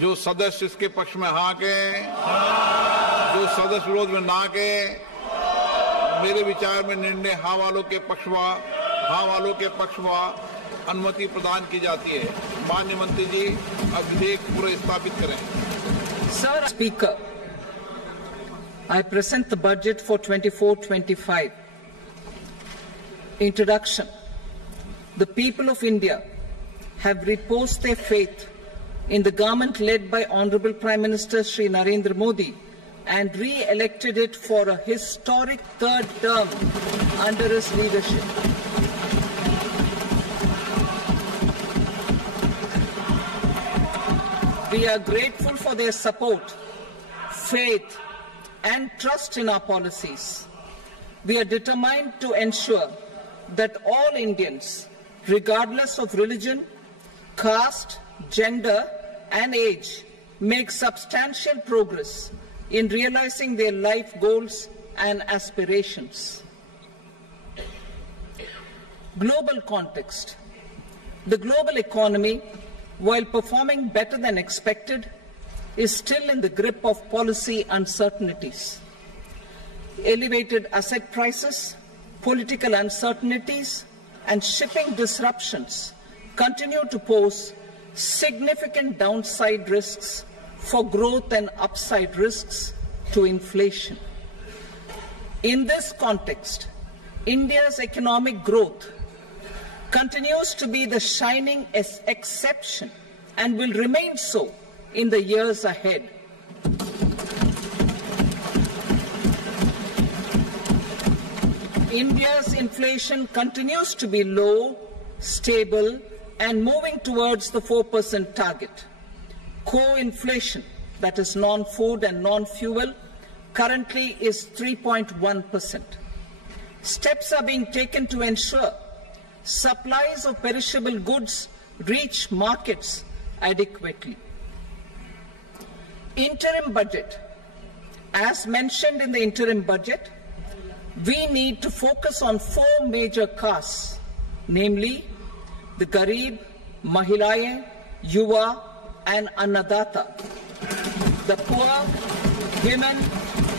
जो सदस्य इसके पक्ष में हाँ के, जो सदस्य विरोध में ना के, मेरे विचार में निर्णय हाँ वालों के पक्ष में अनुमति प्रदान की जाती है। माननीय मंत्री जी, अब विधेयक पूरा स्थापित करें। Sir Speaker, I present the budget for 24-25. Introduction. The people of India have reposed their faith in the government led by Honorable Prime Minister Shri Narendra Modi and re-elected it for a historic third term under his leadership. We are grateful for their support, faith, and trust in our policies. We are determined to ensure that all Indians, regardless of religion, caste, gender, and age, make substantial progress in realizing their life goals and aspirations. Global context. The global economy, while performing better than expected, is still in the grip of policy uncertainties. Elevated asset prices, political uncertainties, and shipping disruptions continue to pose significant downside risks for growth and upside risks to inflation. In this context, India's economic growth continues to be the shining exception and will remain so in the years ahead. India's inflation continues to be low, stable, and moving towards the 4% target. Core inflation, that is non-food and non-fuel, currently is 3.1%. Steps are being taken to ensure supplies of perishable goods reach markets adequately. Interim budget. As mentioned in the interim budget, we need to focus on 4 major castes, namely the Garib, Mahilaye, Yuva, and Annadata, the poor, women,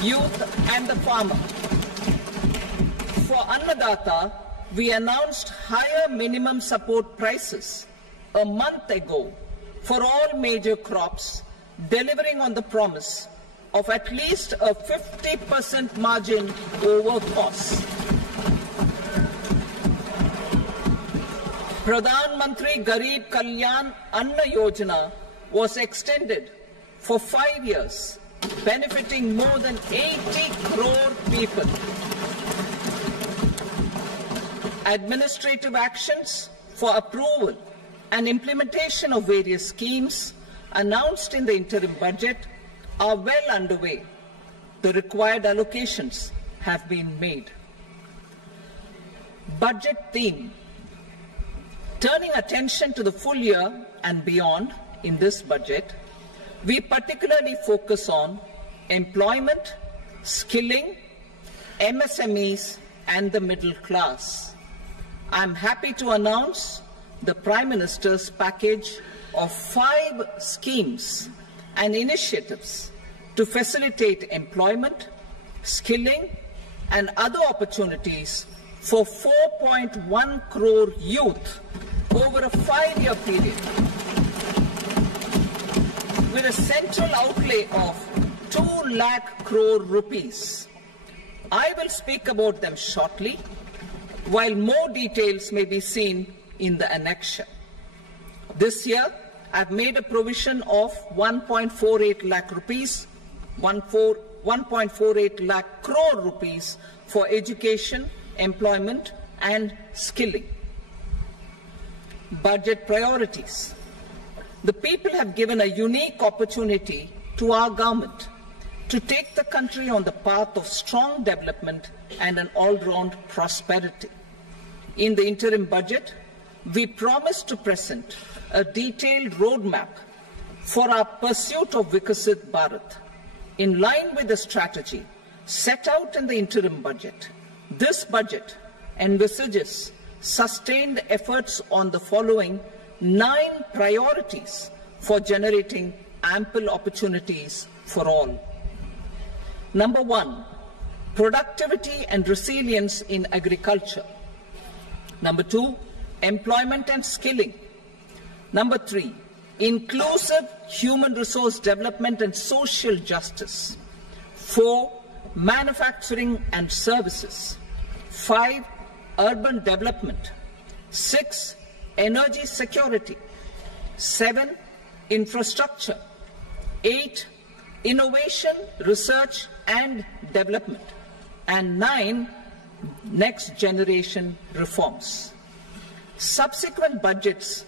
youth, and the farmer. For Annadata, we announced higher minimum support prices a month ago for all major crops, delivering on the promise of at least a 50% margin over costs. Pradhan Mantri Garib Kalyan Anna Yojana was extended for 5 years, benefiting more than 80 crore people. Administrative actions for approval and implementation of various schemes announced in the interim budget are well underway. The required allocations have been made. Budget theme. Turning attention to the full year and beyond in this budget, we particularly focus on employment, skilling, MSMEs, and the middle class. I am happy to announce the Prime Minister's package of 5 schemes and initiatives to facilitate employment, skilling, and other opportunities for 4.1 crore youth over a 5-year period, with a central outlay of 2 lakh crore rupees. I will speak about them shortly, while more details may be seen in the annexure. This year, I've made a provision of 1.48 lakh rupees, 1.48 lakh crore rupees for education, employment, and skilling. Budget priorities. The people have given a unique opportunity to our government to take the country on the path of strong development and an all-round prosperity. In the interim budget, we promise to present a detailed roadmap for our pursuit of Viksit Bharat. In line with the strategy set out in the interim budget, this budget envisages sustained efforts on the following 9 priorities for generating ample opportunities for all. Number 1, productivity and resilience in agriculture. Number 2, employment and skilling. Number 3, inclusive human resource development and social justice. 4, manufacturing and services. 5, urban development. 6, energy security. 7, infrastructure. 8, innovation, research and development. And 9, next generation reforms. Subsequent budgets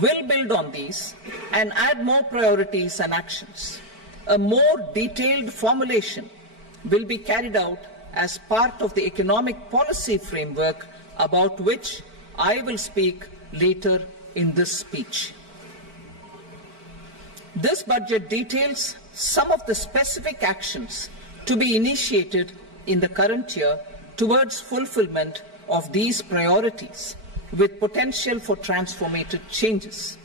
will build on these and add more priorities and actions. A more detailed formulation will be carried out as part of the economic policy framework about which I will speak later in this speech. This budget details some of the specific actions to be initiated in the current year towards fulfillment of these priorities, with potential for transformative changes.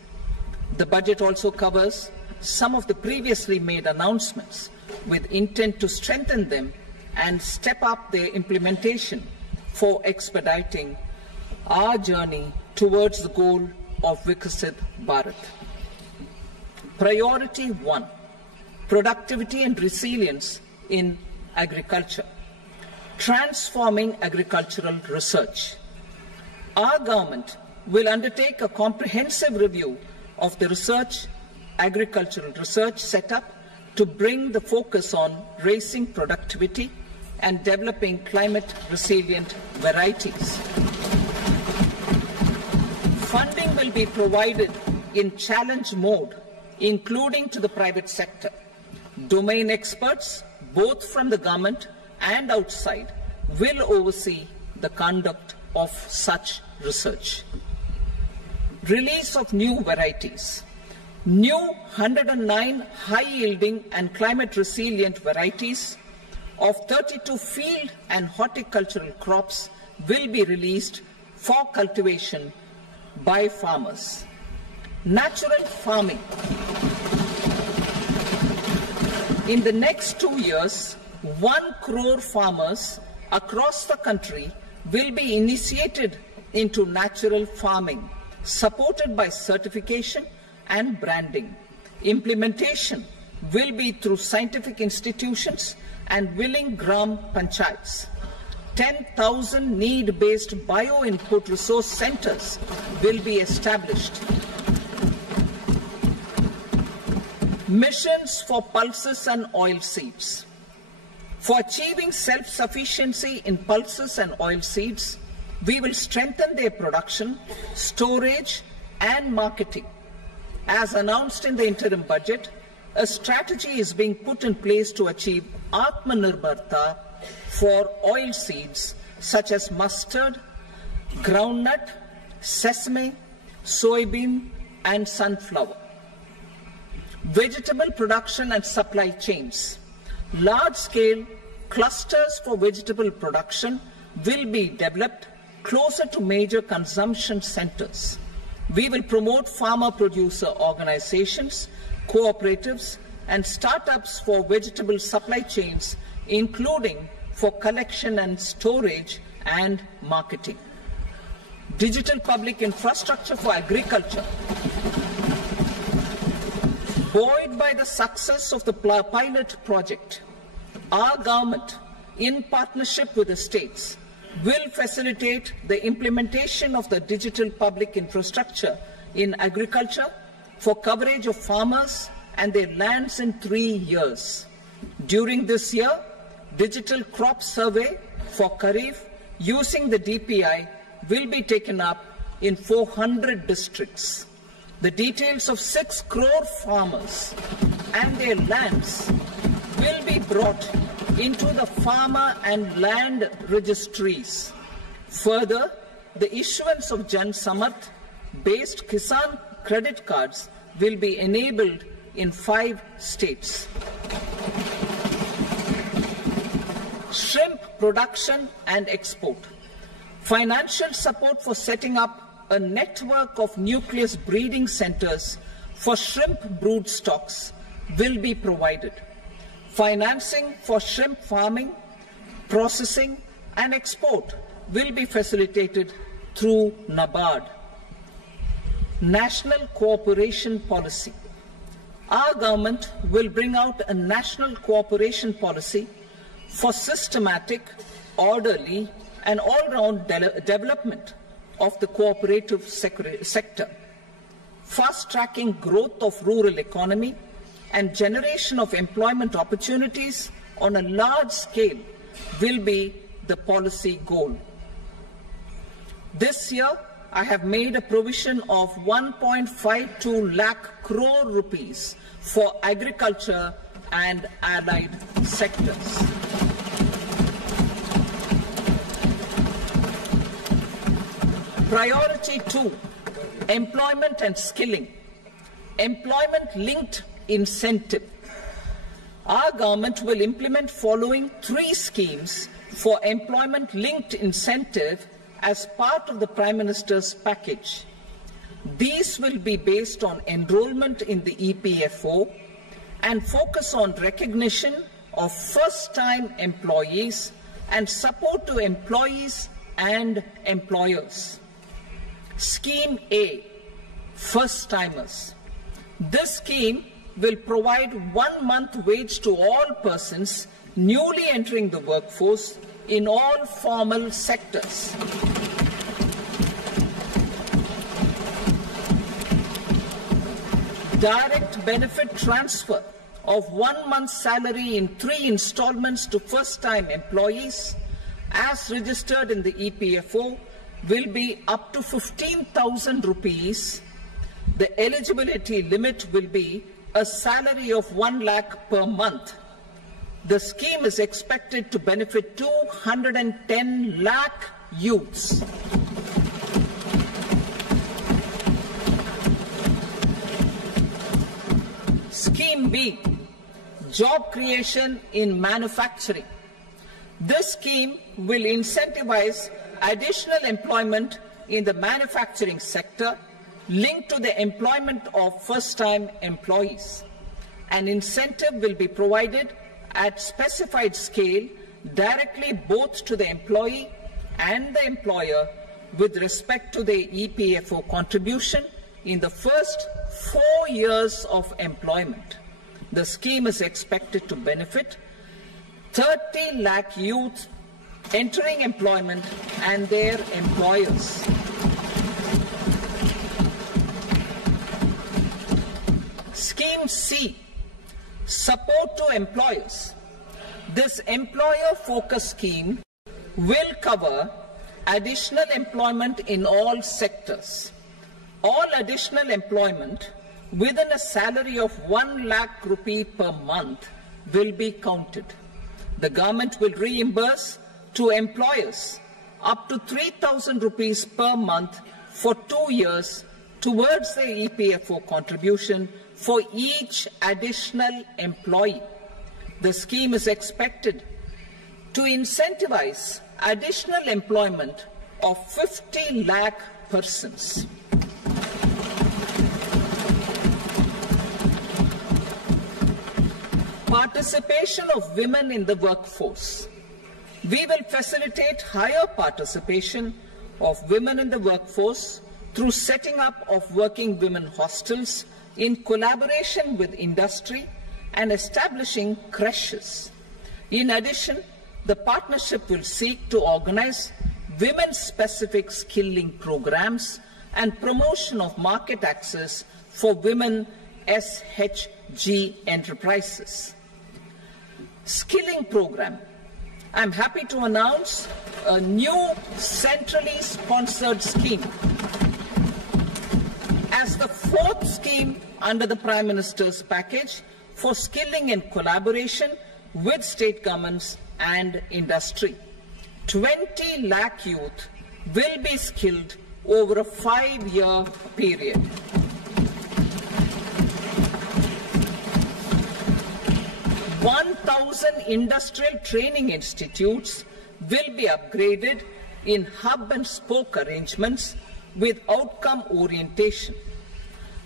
The budget also covers some of the previously made announcements with intent to strengthen them and step up their implementation for expediting our journey towards the goal of Viksit Bharat. Priority 1, productivity and resilience in agriculture. Transforming agricultural research. Our government will undertake a comprehensive review of the agricultural research setup to bring the focus on raising productivity and developing climate-resilient varieties. Funding will be provided in challenge mode, including to the private sector. Domain experts, both from the government and outside, will oversee the conduct of such research. Release of new varieties. New 109 high-yielding and climate-resilient varieties of 32 field and horticultural crops will be released for cultivation by farmers. Natural farming. In the next 2 years, 1 crore farmers across the country will be initiated into natural farming, supported by certification and branding. Implementation will be through scientific institutions and willing gram panchayats. 10,000 need-based bio-input resource centers will be established. Missions for pulses and oilseeds. For achieving self-sufficiency in pulses and oilseeds, we will strengthen their production, storage and marketing. As announced in the interim budget, a strategy is being put in place to achieve Atmanirbharta for oilseeds such as mustard, groundnut, sesame, soybean and sunflower. Vegetable production and supply chains. Large-scale clusters for vegetable production will be developed closer to major consumption centers. We will promote farmer-producer organizations, cooperatives, and startups for vegetable supply chains, including for collection and storage and marketing. Digital public infrastructure for agriculture. Buoyed by the success of the pilot project, our government, in partnership with the states, will facilitate the implementation of the digital public infrastructure in agriculture for coverage of farmers and their lands in 3 years. During this year, digital crop survey for Kharif using the DPI will be taken up in 400 districts. The details of 6 crore farmers and their lands will be brought into the farmer and land registries. Further, the issuance of Jan Samarth based Kisan credit cards will be enabled in 5 states. Shrimp production and export. Financial support for setting up a network of nucleus breeding centers for shrimp brood stocks will be provided. Financing for shrimp farming, processing and export will be facilitated through NABARD. National Cooperation Policy. Our government will bring out a national cooperation policy for systematic, orderly and all-round development of the cooperative sector, fast-tracking growth of rural economy and generation of employment opportunities on a large scale will be the policy goal. This year, I have made a provision of 1.52 lakh crore rupees for agriculture and allied sectors. Priority 2, employment and skilling. Employment-linked incentive. Our government will implement following 3 schemes for employment-linked incentive as part of the Prime Minister's package. These will be based on enrollment in the EPFO and focus on recognition of first-time employees and support to employees and employers. Scheme A, first-timers. This scheme will provide 1 month wage to all persons newly entering the workforce in all formal sectors. Direct benefit transfer of 1 month's salary in 3 installments to first-time employees as registered in the EPFO will be up to 15,000 rupees. The eligibility limit will be a salary of 1 lakh per month. The scheme is expected to benefit 210 lakh youths. Scheme B, job creation in manufacturing. This scheme will incentivize additional employment in the manufacturing sector linked to the employment of first-time employees. An incentive will be provided at specified scale directly both to the employee and the employer with respect to the EPFO contribution in the first 4 years of employment. The scheme is expected to benefit 30 lakh youth entering employment and their employers. Scheme C, support to employers. This employer-focused scheme will cover additional employment in all sectors. All additional employment within a salary of 1 lakh rupee per month will be counted. The government will reimburse to employers up to 3,000 rupees per month for 2 years towards the EPFO contribution for each additional employee. The scheme is expected to incentivize additional employment of 50 lakh persons. Participation of women in the workforce. We will facilitate higher participation of women in the workforce through setting up of working women hostels in collaboration with industry and establishing creches. In addition, the partnership will seek to organize women-specific skilling programs and promotion of market access for women SHG enterprises. Skilling program. I'm happy to announce a new centrally sponsored scheme as the 4th scheme under the Prime Minister's package for skilling in collaboration with state governments and industry. 20 lakh youth will be skilled over a 5-year period. "1,000 industrial training institutes will be upgraded in hub and spoke arrangements with outcome orientation.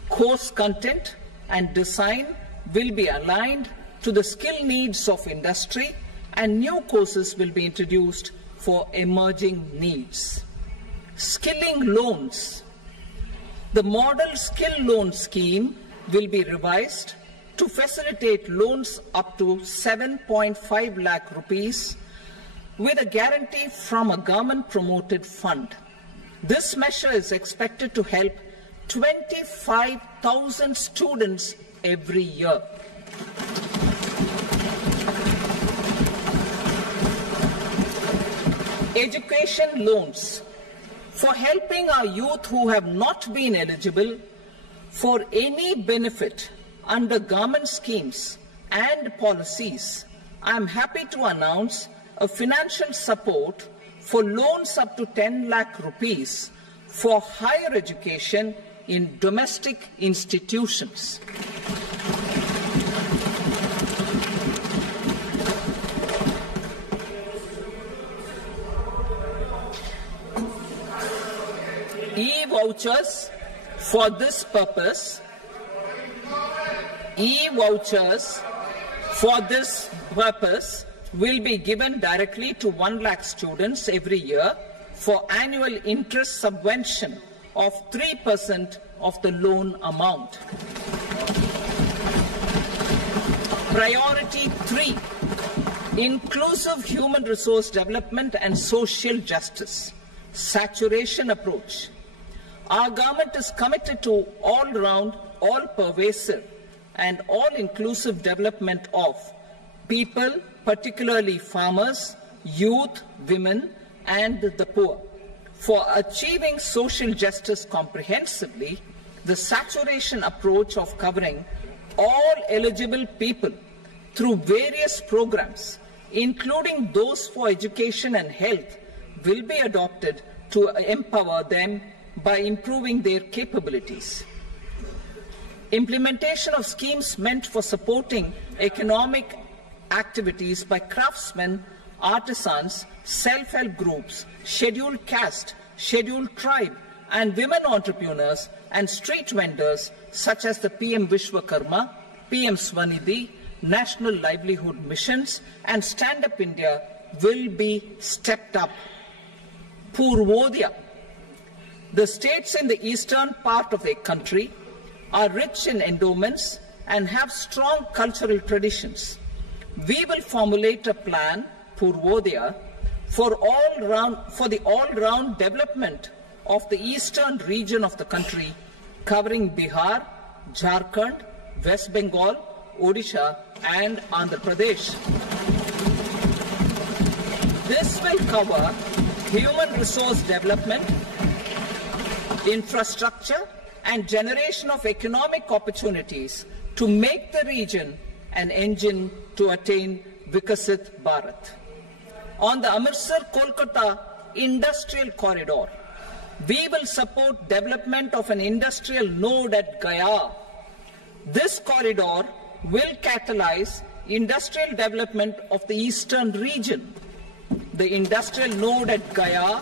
Course content and design will be aligned to the skill needs of industry, and new courses will be introduced for emerging needs. Skilling loans. The model skill loan scheme will be revised to facilitate loans up to 7.5 lakh rupees with a guarantee from a government-promoted fund. This measure is expected to help 25,000 students every year. Education loans. For helping our youth who have not been eligible for any benefit under government schemes and policies, I am happy to announce a financial support for loans up to 10 lakh rupees for higher education in domestic institutions. E-vouchers for this purpose. E-vouchers for this purpose will be given directly to 1 lakh students every year for annual interest subvention of 3% of the loan amount. Priority 3, inclusive human resource development and social justice. Saturation approach. Our government is committed to all-round, all-pervasive and all-inclusive development of people, particularly farmers, youth, women and the poor. For achieving social justice comprehensively, the saturation approach of covering all eligible people through various programs, including those for education and health, will be adopted to empower them by improving their capabilities. Implementation of schemes meant for supporting economic activities by craftsmen, artisans, self-help groups, scheduled caste, scheduled tribe, and women entrepreneurs and street vendors such as the PM Vishwakarma, PM Swanidhi, National Livelihood Missions, and Stand Up India will be stepped up. Purvodaya. The states in the eastern part of the country are rich in endowments and have strong cultural traditions. We will formulate a plan, Purvodaya, for the all-round development of the eastern region of the country, covering Bihar, Jharkhand, West Bengal, Odisha, and Andhra Pradesh. This will cover human resource development, infrastructure, and generation of economic opportunities to make the region an engine to attain Vikasit Bharat. On the Amritsar-Kolkata Industrial Corridor, we will support development of an industrial node at Gaya. This corridor will catalyze industrial development of the eastern region. The industrial node at Gaya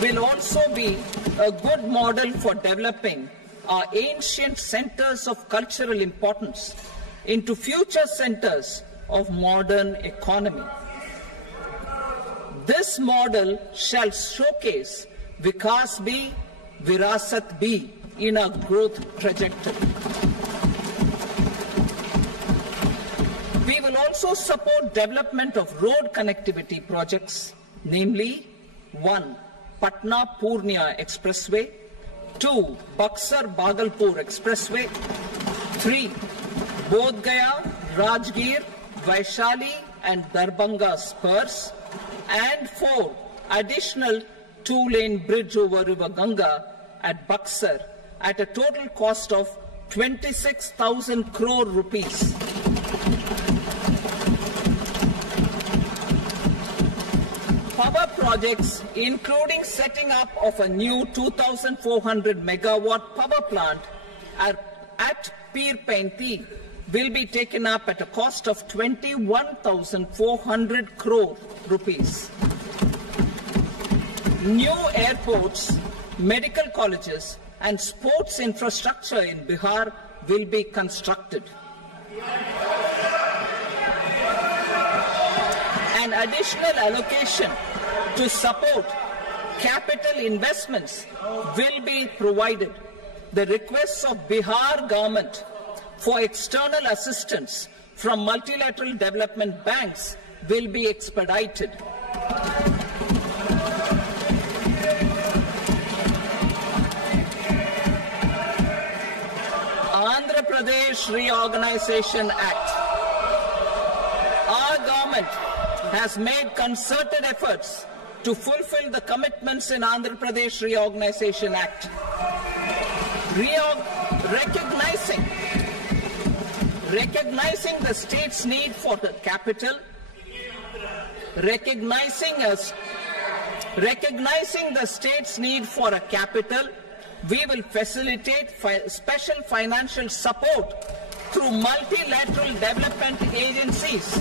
will also be a good model for developing our ancient centers of cultural importance into future centers of modern economy. This model shall showcase Vikas B, Virasat B in our growth trajectory. We will also support development of road connectivity projects, namely 1. Patna-Purnia Expressway, 2. Buxar-Bhagalpur Expressway, 3. Bodh Gaya, Rajgir, Vaishali and Darbhanga spurs, and 4. Additional 2-lane bridge over River Ganga at Buxar at a total cost of 26,000 crore rupees. Power projects, including setting up of a new 2,400 megawatt power plant at Pir Painti, will be taken up at a cost of 21,400 crore rupees. New airports, medical colleges and sports infrastructure in Bihar will be constructed. An additional allocation to support capital investments will be provided. The requests of Bihar government for external assistance from multilateral development banks will be expedited. Andhra Pradesh Reorganization Act. Our government has made concerted efforts to fulfill the commitments in Andhra Pradesh Reorganization Act. Recognizing the state's need for the capital, recognizing the state's need for a capital, we will facilitate special financial support through multilateral development agencies.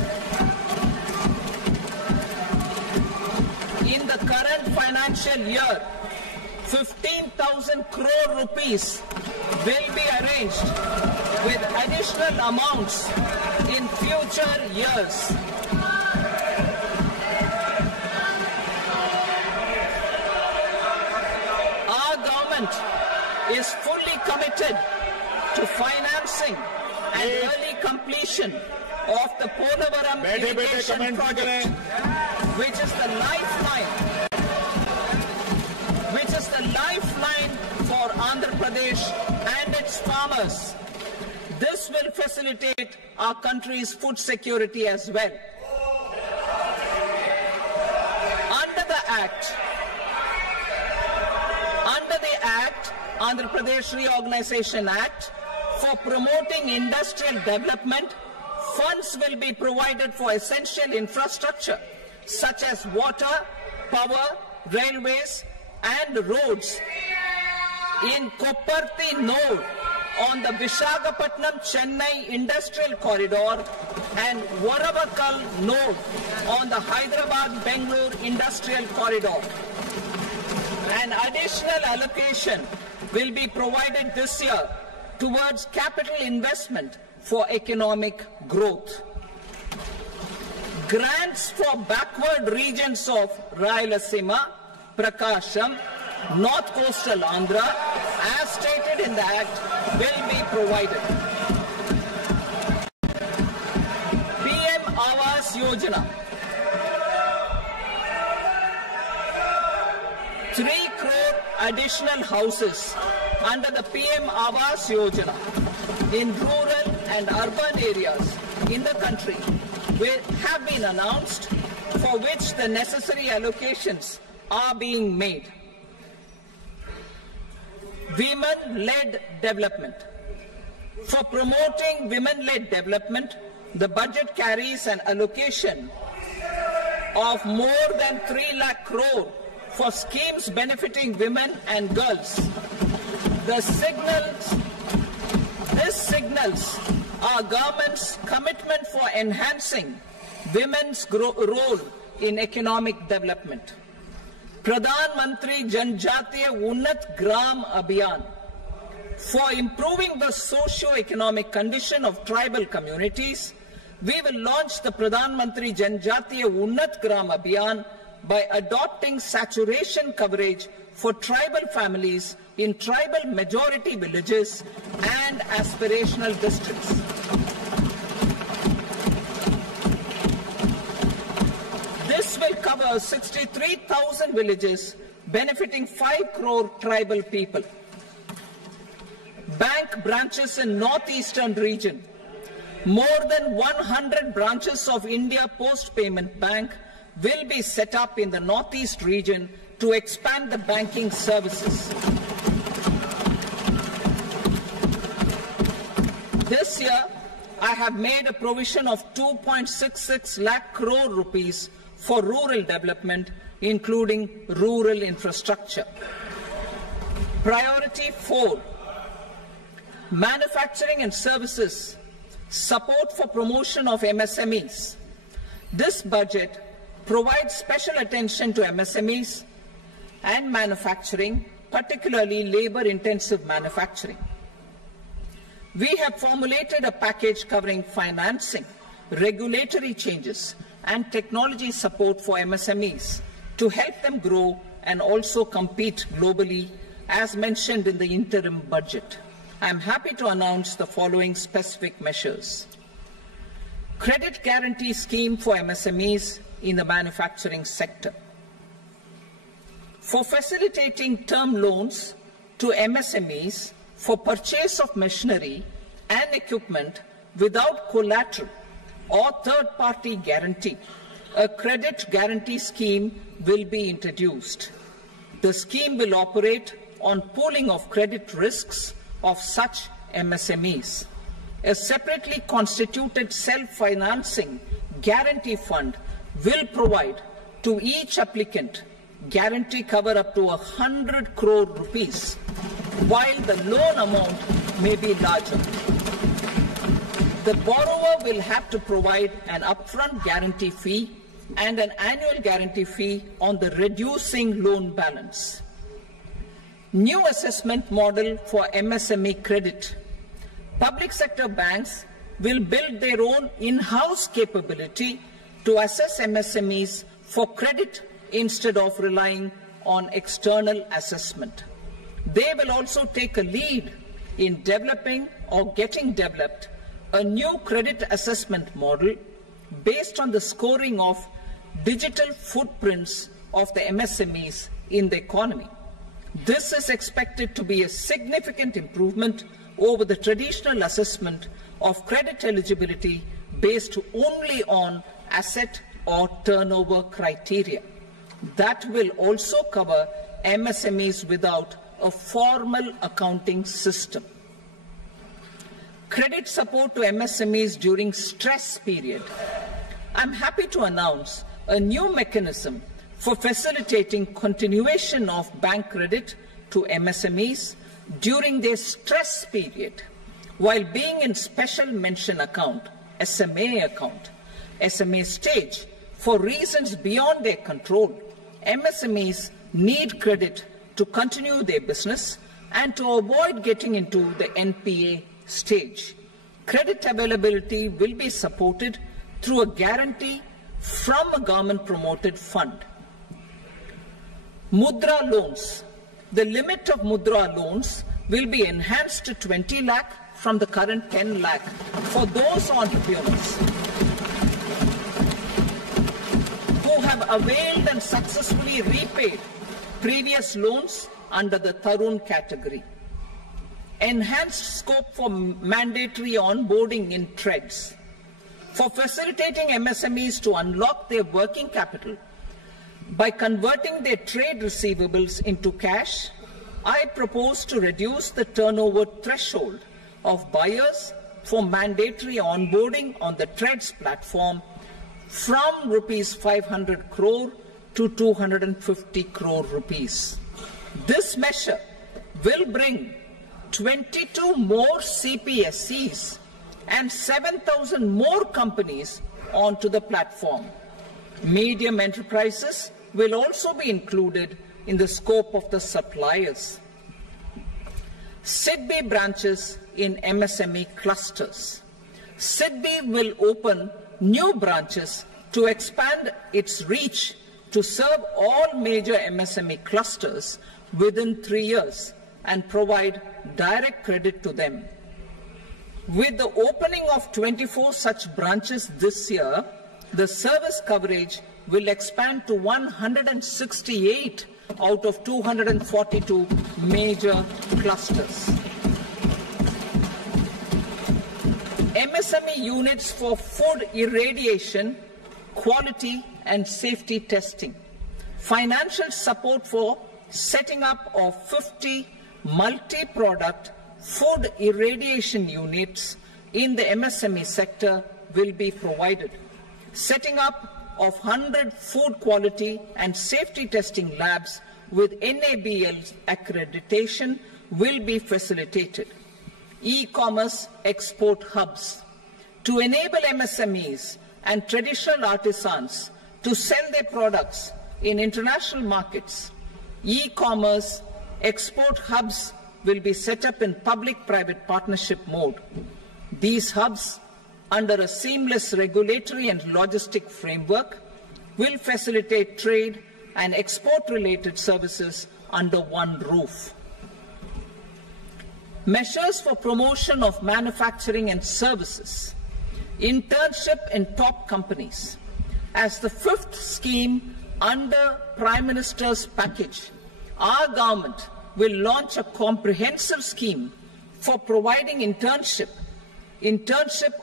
In the current financial year, 15,000 crore rupees will be arranged with additional amounts in future years. Our government is fully committed to financing and early completion of the Polavaram irrigation project, which is the lifeline for Andhra Pradesh and its farmers. This will facilitate our country's food security as well. Under the Act, Andhra Pradesh Reorganization Act, for promoting industrial development, funds will be provided for essential infrastructure such as water, power, railways, and roads in Kopparthi node on the Visakhapatnam-Chennai Industrial Corridor and Varavakal node on the Hyderabad-Bengaluru Industrial Corridor. An additional allocation will be provided this year towards capital investment for economic growth. Grants for backward regions of Rayalaseema, Prakasham, North Coastal Andhra, as stated in the Act, will be provided. PM Awas Yojana. 3 crore additional houses under the PM Awas Yojana in rural and urban areas in the country have been announced, for which the necessary allocations are being made. Women-led development. For promoting women-led development, the budget carries an allocation of more than 3 lakh crore for schemes benefiting women and girls. This signals our government's commitment for enhancing women's role in economic development. Pradhan Mantri Janjatiya Unnat Gram Abhiyan. For improving the socio-economic condition of tribal communities, we will launch the Pradhan Mantri Janjatiya Unnat Gram Abhiyan by adopting saturation coverage for tribal families in tribal majority villages and aspirational districts. This will cover 63,000 villages, benefiting 5 crore tribal people. Bank branches in northeastern region. More than 100 branches of India Post Payment Bank will be set up in the northeast region to expand the banking services. This year, I have made a provision of 2.66 lakh crore rupees for rural development, including rural infrastructure. Priority 4, manufacturing and services, support for promotion of MSMEs. This budget provides special attention to MSMEs and manufacturing, particularly labor-intensive manufacturing. We have formulated a package covering financing, regulatory changes, and technology support for MSMEs to help them grow and also compete globally, as mentioned in the interim budget. I am happy to announce the following specific measures. Credit guarantee scheme for MSMEs in the manufacturing sector. For facilitating term loans to MSMEs for purchase of machinery and equipment without collateral or third-party guarantee, a credit guarantee scheme will be introduced. The scheme will operate on pooling of credit risks of such MSMEs. A separately constituted self-financing guarantee fund will provide to each applicant guarantee cover up to 100 crore rupees, while the loan amount may be larger. The borrower will have to provide an upfront guarantee fee and an annual guarantee fee on the reducing loan balance. New assessment model for MSME credit. Public sector banks will build their own in-house capability to assess MSMEs for credit instead of relying on external assessment. They will also take a lead in developing or getting developed a new credit assessment model based on the scoring of digital footprints of the MSMEs in the economy. This is expected to be a significant improvement over the traditional assessment of credit eligibility based only on asset or turnover criteria. That will also cover MSMEs without a formal accounting system. Credit support to MSMEs during stress period. I'm happy to announce a new mechanism for facilitating continuation of bank credit to MSMEs during their stress period while being in special mention account, SMA stage, for reasons beyond their control. MSMEs need credit to continue their business and to avoid getting into the NPA stage. Credit availability will be supported through a guarantee from a government-promoted fund. Mudra loans. The limit of Mudra loans will be enhanced to 20 lakh from the current 10 lakh for those entrepreneurs who have availed and successfully repaid previous loans under the Tarun category. Enhanced scope for mandatory onboarding in TReDS. For facilitating MSMEs to unlock their working capital by converting their trade receivables into cash, I propose to reduce the turnover threshold of buyers for mandatory onboarding on the TReDS platform from rupees 500 crore to 250 crore rupees. This measure will bring 22 more CPSCs and 7,000 more companies onto the platform. Medium enterprises will also be included in the scope of the suppliers. SIDBI branches in MSME clusters. SIDBI will open new branches to expand its reach to serve all major MSME clusters within 3 years and provide direct credit to them. With the opening of 24 such branches this year, the service coverage will expand to 168 out of 242 major clusters. MSME units for food irradiation, quality and safety testing. Financial support for setting up of 50 multi-product food irradiation units in the MSME sector will be provided. Setting up of 100 food quality and safety testing labs with NABL accreditation will be facilitated. E-commerce export hubs. To enable MSMEs and traditional artisans to sell their products in international markets, e-commerce export hubs will be set up in public-private partnership mode. These hubs, under a seamless regulatory and logistic framework, will facilitate trade and export-related services under one roof. Measures for promotion of manufacturing and services. Internship in top companies. As the fifth scheme under Prime Minister's package, our government will launch a comprehensive scheme for providing internship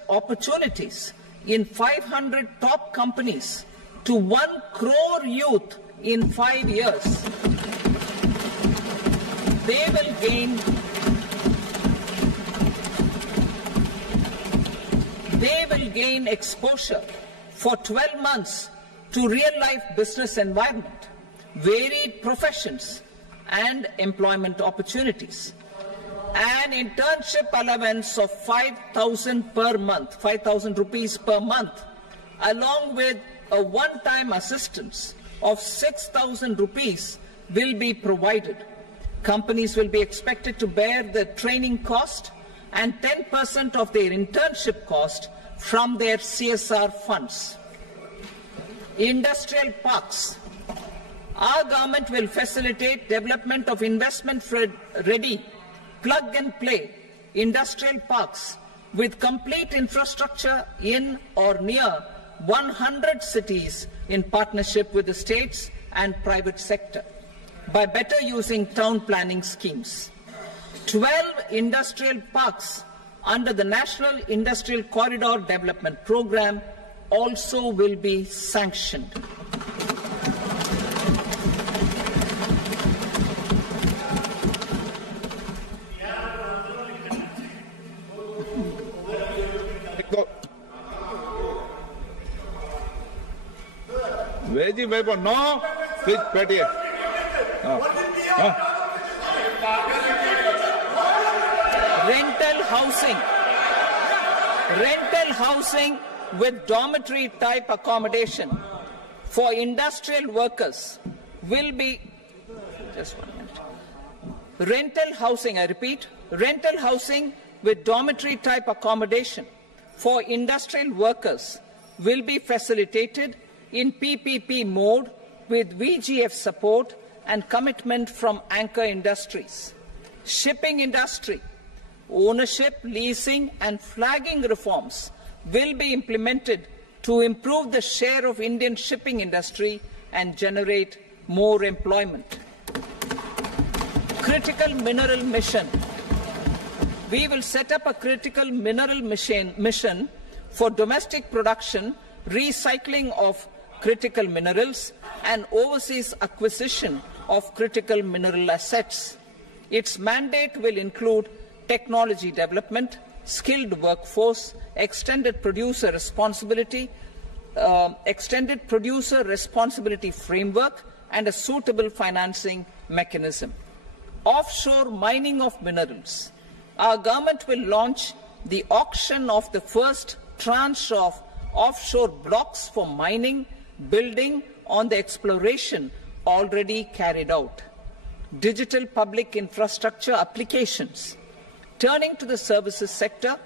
opportunities in 500 top companies to 1 crore youth in 5 years. They will gain exposure for 12 months to real-life business environment, varied professions, and employment opportunities. An internship allowance of 5,000 per month, 5,000 rupees per month, along with a one-time assistance of 6,000 rupees will be provided. Companies will be expected to bear the training cost and 10% of their internship cost from their CSR funds. Industrial parks. Our government will facilitate development of investment-ready, plug-and-play industrial parks with complete infrastructure in or near 100 cities in partnership with the states and private sector by better using town planning schemes. 12 industrial parks under the National Industrial Corridor Development Program also will be sanctioned. No, please, Petty. Rental housing with dormitory type accommodation for industrial workers will be, just 1 minute. Rental housing, I repeat, rental housing with dormitory type accommodation for industrial workers will be facilitated in PPP mode with VGF support and commitment from anchor industries. Shipping industry, ownership, leasing and flagging reforms will be implemented to improve the share of Indian shipping industry and generate more employment. Critical mineral mission. We will set up a critical mineral mission for domestic production, recycling of critical minerals and overseas acquisition of critical mineral assets. Its mandate will include technology development, skilled workforce, extended producer responsibility framework, and a suitable financing mechanism. Offshore mining of minerals. Our government will launch the auction of the first tranche of offshore blocks for mining, building on the exploration already carried out. Digital public infrastructure applications. Turning to the services sector,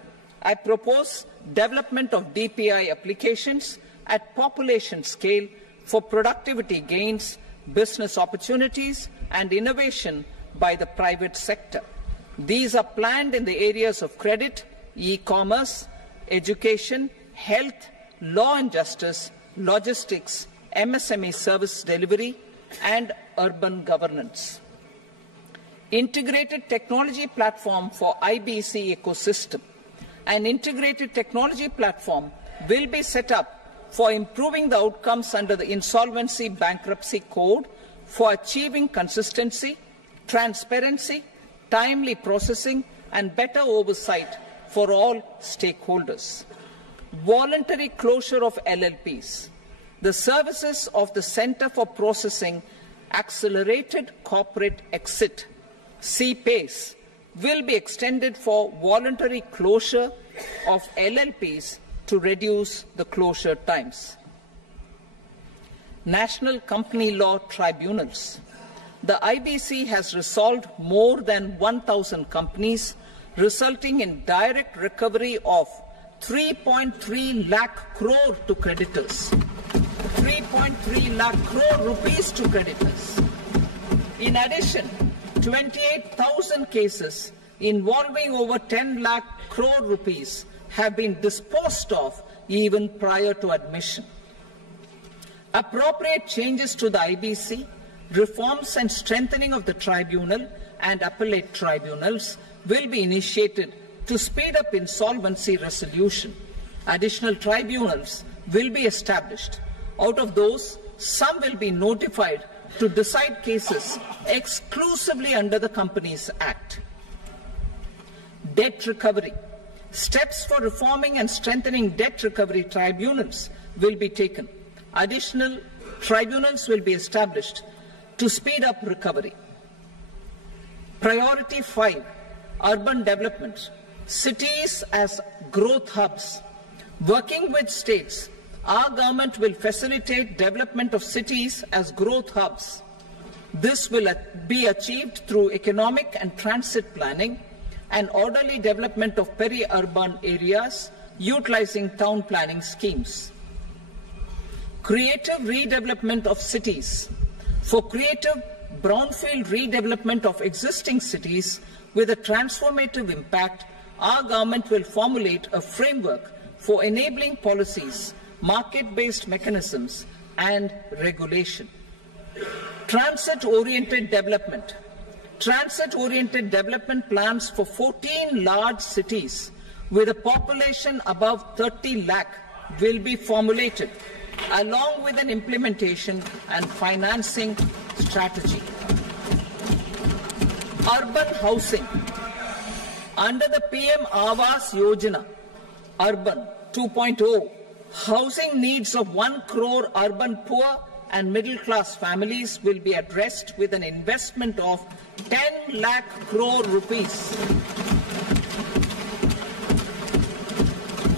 I propose development of DPI applications at population scale for productivity gains, business opportunities, and innovation by the private sector. These are planned in the areas of credit, e-commerce, education, health, law and justice, logistics, MSME service delivery, and urban governance. Integrated technology platform for IBC ecosystem. An integrated technology platform will be set up for improving the outcomes under the Insolvency Bankruptcy Code for achieving consistency, transparency, timely processing, and better oversight for all stakeholders. Voluntary closure of LLPs. The services of the Centre for Processing Accelerated Corporate Exit, CPACE, will be extended for voluntary closure of LLPs to reduce the closure times. National Company Law Tribunals. the IBC has resolved more than 1,000 companies, resulting in direct recovery of 3.3 lakh crore to creditors. 3.3 lakh crore rupees to creditors. In addition, 28,000 cases involving over 10 lakh crore rupees have been disposed of even prior to admission. Appropriate changes to the IBC, reforms and strengthening of the tribunal and appellate tribunals will be initiated to speed up insolvency resolution. Additional tribunals will be established. Out of those, some will be notified to decide cases exclusively under the Companies Act. Debt recovery. Steps for reforming and strengthening debt recovery tribunals will be taken. Additional tribunals will be established to speed up recovery. Priority 5, urban development. Cities as growth hubs. Working with states, our government will facilitate development of cities as growth hubs. This will be achieved through economic and transit planning and orderly development of peri-urban areas utilizing town planning schemes. Creative redevelopment of cities. For creative brownfield redevelopment of existing cities with a transformative impact, our government will formulate a framework for enabling policies, market-based mechanisms, and regulation. Transit-oriented development. Transit-oriented development plans for 14 large cities with a population above 30 lakh will be formulated, along with an implementation and financing strategy. Urban housing. Under the PM Awas Yojana, Urban 2.0, housing needs of 1 crore urban poor and middle-class families will be addressed with an investment of 10 lakh crore rupees.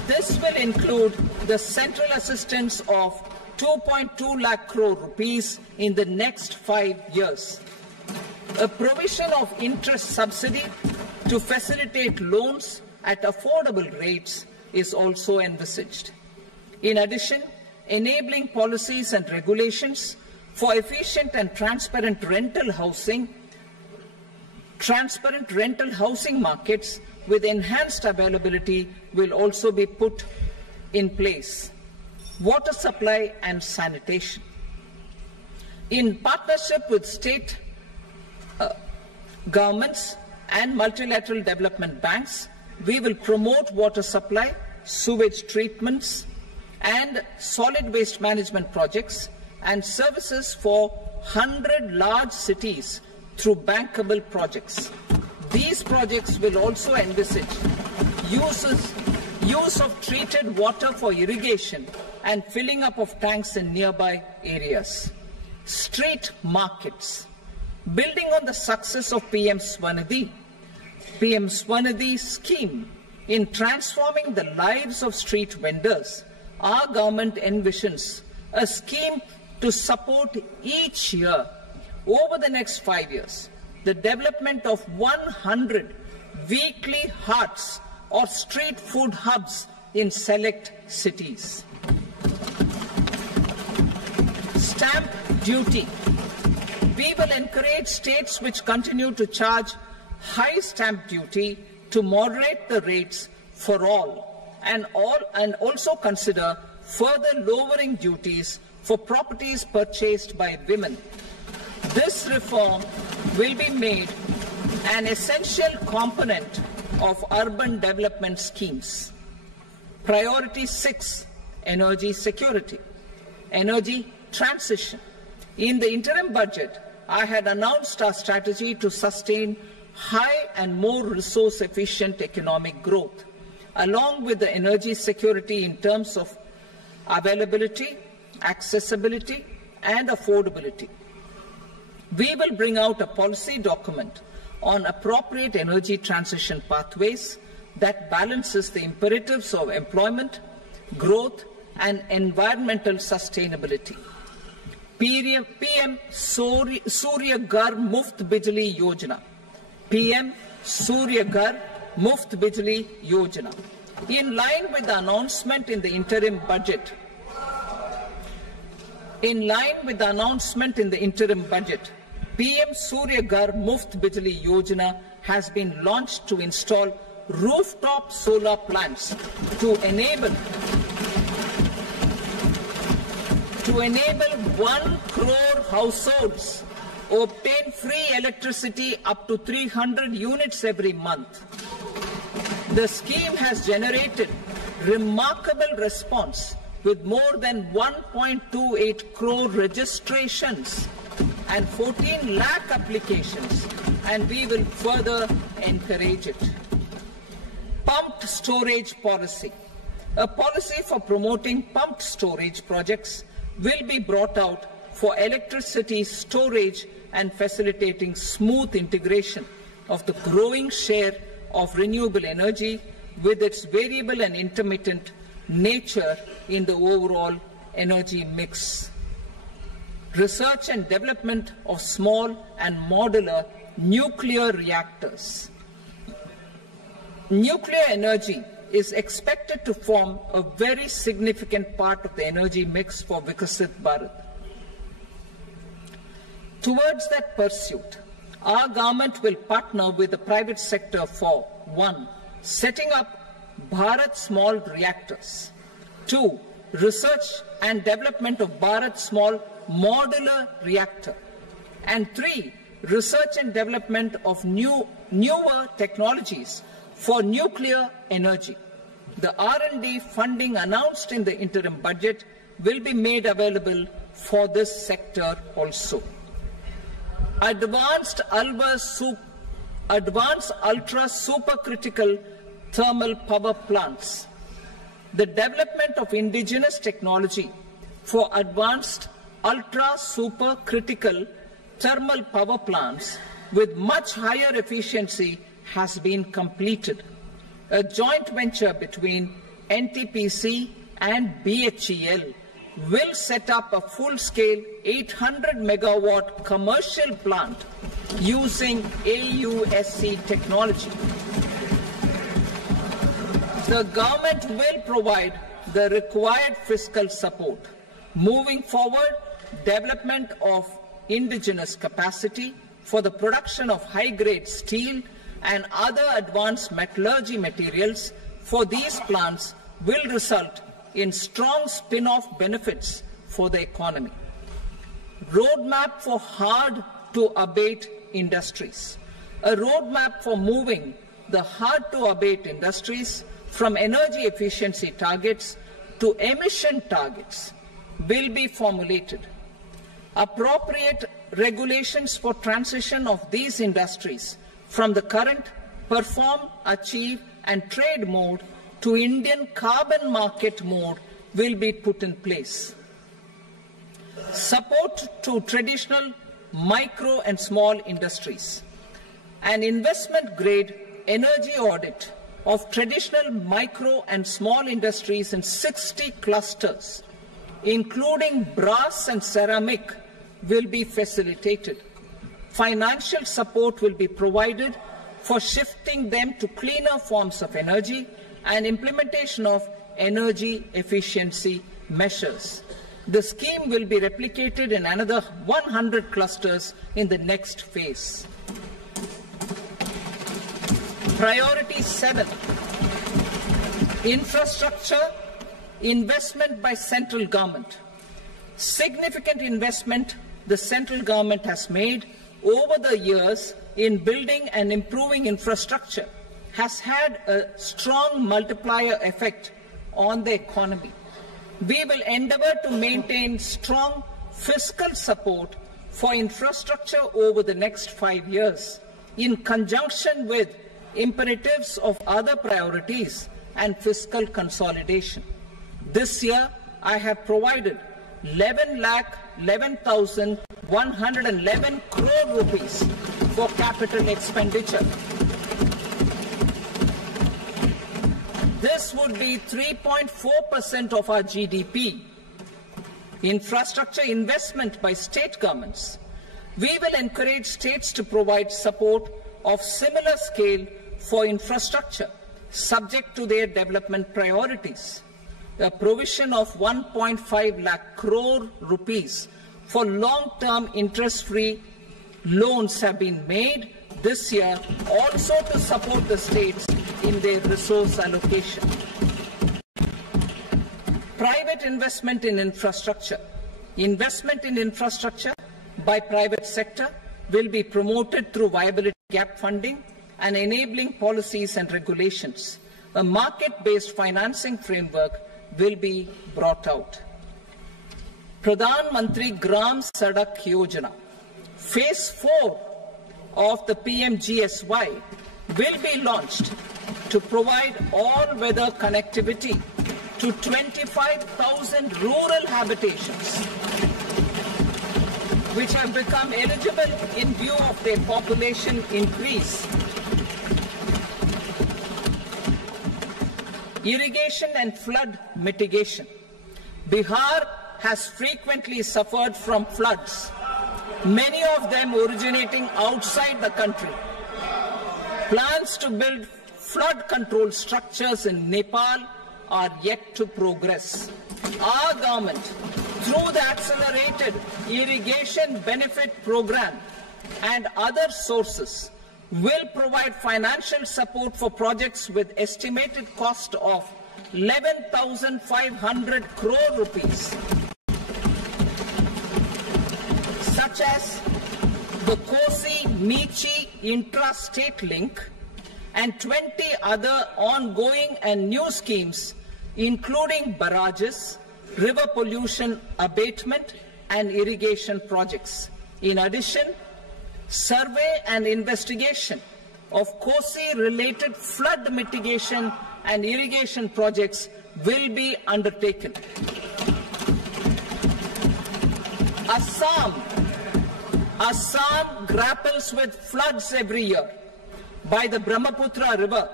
This will include the central assistance of 2.2 lakh crore rupees in the next 5 years. A provision of interest subsidy to facilitate loans at affordable rates is also envisaged. In addition, enabling policies and regulations for efficient and transparent rental housing markets with enhanced availability will also be put in place. Water supply and sanitation. In partnership with state governments and multilateral development banks, we will promote water supply, sewage treatments, and solid waste management projects and services for 100 large cities through bankable projects. These projects will also envisage use of treated water for irrigation and filling up of tanks in nearby areas. Street markets. Building on the success of PM Swanidhi scheme in transforming the lives of street vendors, our government envisions a scheme to support each year, over the next 5 years, the development of 100 weekly hearts or street food hubs in select cities. Stamp duty. We will encourage states which continue to charge high stamp duty to moderate the rates for all and also consider further lowering duties for properties purchased by women. This reform will be made an essential component of urban development schemes. Priority 6, energy security. Energy transition. In the interim budget, I had announced our strategy to sustain high and more resource-efficient economic growth, along with the energy security in terms of availability, accessibility, and affordability. We will bring out a policy document on appropriate energy transition pathways that balances the imperatives of employment, growth, and environmental sustainability. PM Surya Ghar Muft Bijli Yojana. PM Surya Ghar Muft Bijli Yojana. In line with the announcement in the interim budget, PM Surya Ghar Muft Bijli Yojana has been launched to install rooftop solar plants to enable 1 crore households obtain free electricity up to 300 units every month. The scheme has generated remarkable response with more than 1.28 crore registrations and 14 lakh applications, and we will further encourage it. Pumped storage policy. A policy for promoting pumped storage projects will be brought out for electricity storage and facilitating smooth integration of the growing share of renewable energy with its variable and intermittent nature in the overall energy mix. Research and development of small and modular nuclear reactors. Nuclear energy is expected to form a very significant part of the energy mix for Viksit Bharat. Towards that pursuit, our government will partner with the private sector for 1. Setting up Bharat Small Reactors, 2. Research and development of Bharat Small Modular Reactor, and 3. Research and development of newer technologies for nuclear energy. The R&D funding announced in the interim budget will be made available for this sector also. Advanced ultra supercritical thermal power plants. The development of indigenous technology for advanced ultra supercritical thermal power plants with much higher efficiency has been completed. A joint venture between NTPC and BHEL will set up a full-scale 800 megawatt commercial plant using AUSC technology. The government will provide the required fiscal support. Moving forward, development of indigenous capacity for the production of high-grade steel and other advanced metallurgy materials for these plants will result in strong spin-off benefits for the economy. Roadmap for hard-to-abate industries. A roadmap for moving the hard-to-abate industries from energy efficiency targets to emission targets will be formulated. Appropriate regulations for transition of these industries from the current perform, achieve and trade mode to Indian carbon market mode will be put in place. Support to traditional micro and small industries. An investment-grade energy audit of traditional micro and small industries in 60 clusters, including brass and ceramic, will be facilitated. Financial support will be provided for shifting them to cleaner forms of energy and implementation of energy efficiency measures. The scheme will be replicated in another 100 clusters in the next phase. Priority 7, infrastructure investment by central government. Significant investment the central government has made over the years in building and improving infrastructure has had a strong multiplier effect on the economy. We will endeavour to maintain strong fiscal support for infrastructure over the next 5 years in conjunction with imperatives of other priorities and fiscal consolidation. This year, I have provided 11,11,111 crore rupees for capital expenditure. This would be 3.4% of our GDP. infrastructure investment by state governments. We will encourage states to provide support of similar scale for infrastructure, subject to their development priorities. A provision of 1.5 lakh crore rupees for long-term interest-free loans have been made this year also to support the states in their resource allocation. Private investment in infrastructure. Investment in infrastructure by private sector will be promoted through viability gap funding and enabling policies and regulations. A market-based financing framework will be brought out. Pradhan Mantri Gram Sadak Yojana, Phase 4 of the PMGSY will be launched to provide all-weather connectivity to 25,000 rural habitations, which have become eligible in view of their population increase. Irrigation and flood mitigation. Bihar has frequently suffered from floods, many of them originating outside the country. Plans to build flood control structures in Nepal are yet to progress. Our government, through the Accelerated Irrigation Benefit Program and other sources, will provide financial support for projects with estimated cost of 11,500 crore rupees, such as the Kosi-Michi intra-state link and 20 other ongoing and new schemes, including barrages, river pollution abatement and irrigation projects. In addition, survey and investigation of Kosi-related flood mitigation and irrigation projects will be undertaken. Assam grapples with floods every year by the Brahmaputra River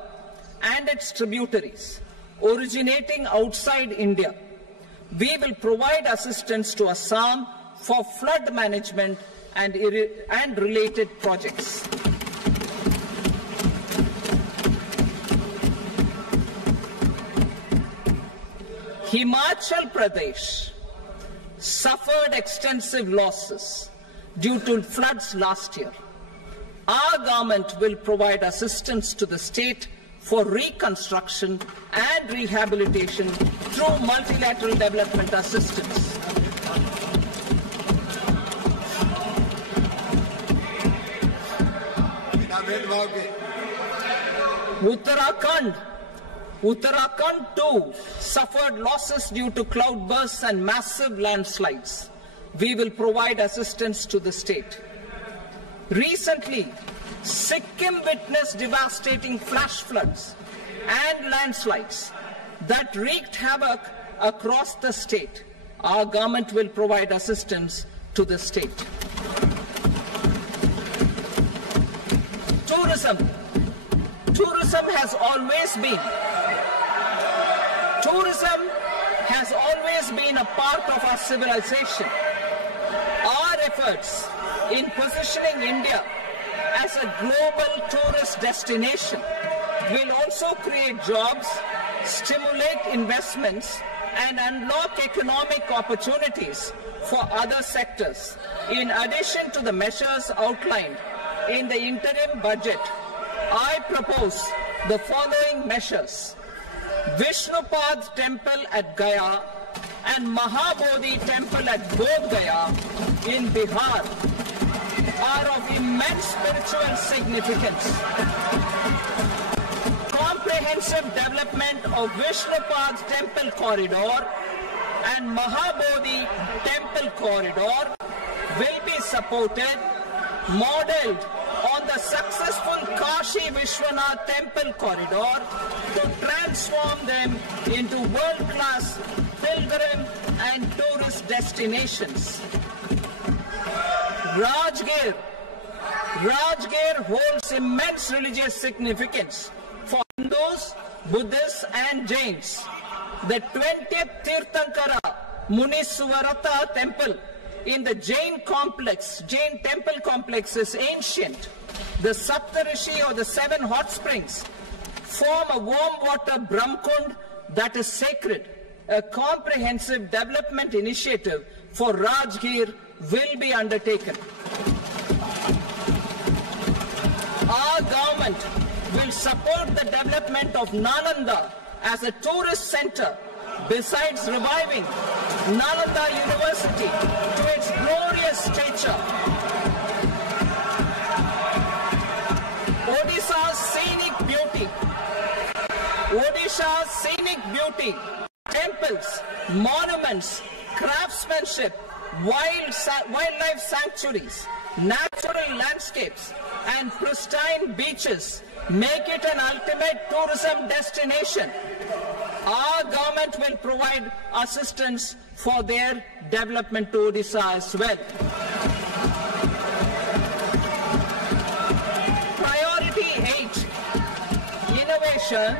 and its tributaries originating outside India. We will provide assistance to Assam for flood management and related projects. Himachal Pradesh suffered extensive losses due to floods last year. Our government will provide assistance to the state for reconstruction and rehabilitation through multilateral development assistance. Uttarakhand too suffered losses due to cloudbursts and massive landslides. We will provide assistance to the state. Recently, Sikkim witnessed devastating flash floods and landslides that wreaked havoc across the state. Our government will provide assistance to the state. Tourism has always been a part of our civilization. Our efforts in positioning India as a global tourist destination will also create jobs, stimulate investments, and unlock economic opportunities for other sectors. In addition to the measures outlined in the interim budget, I propose the following measures. Vishnupad Temple at Gaya and Mahabodhi Temple at Bodh Gaya in Bihar are of immense spiritual significance. Comprehensive development of Vishnupad Temple Corridor and Mahabodhi Temple Corridor will be supported, modeled on the successful Kashi Vishwanath Temple Corridor, to transform them into world-class pilgrim and tourist destinations. Rajgir holds immense religious significance for Hindus, Buddhists and Jains. The 20th Tirthankara Muniswarata temple in the Jain temple complex is ancient. The Saptarishi, or the 7 hot springs, form a warm water Brahmkund that is sacred. A comprehensive development initiative for Rajgir will be undertaken. Our government will support the development of Nalanda as a tourist center, besides reviving Nalanda University to its glorious stature. Odisha's scenic beauty, temples, monuments, craftsmanship, wildlife sanctuaries, natural landscapes, and pristine beaches make it an ultimate tourism destination. Our government will provide assistance for their development to Odisha as well. Priority 8, innovation,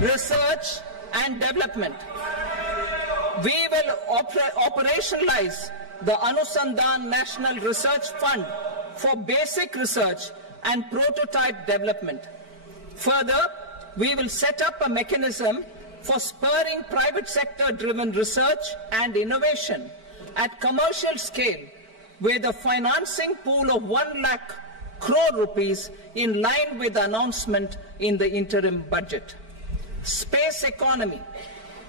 research and development. We will operationalize the Anusandhan National Research Fund for basic research and prototype development. Further, we will set up a mechanism for spurring private sector-driven research and innovation at commercial scale with a financing pool of 1 lakh crore rupees in line with the announcement in the interim budget. Space economy.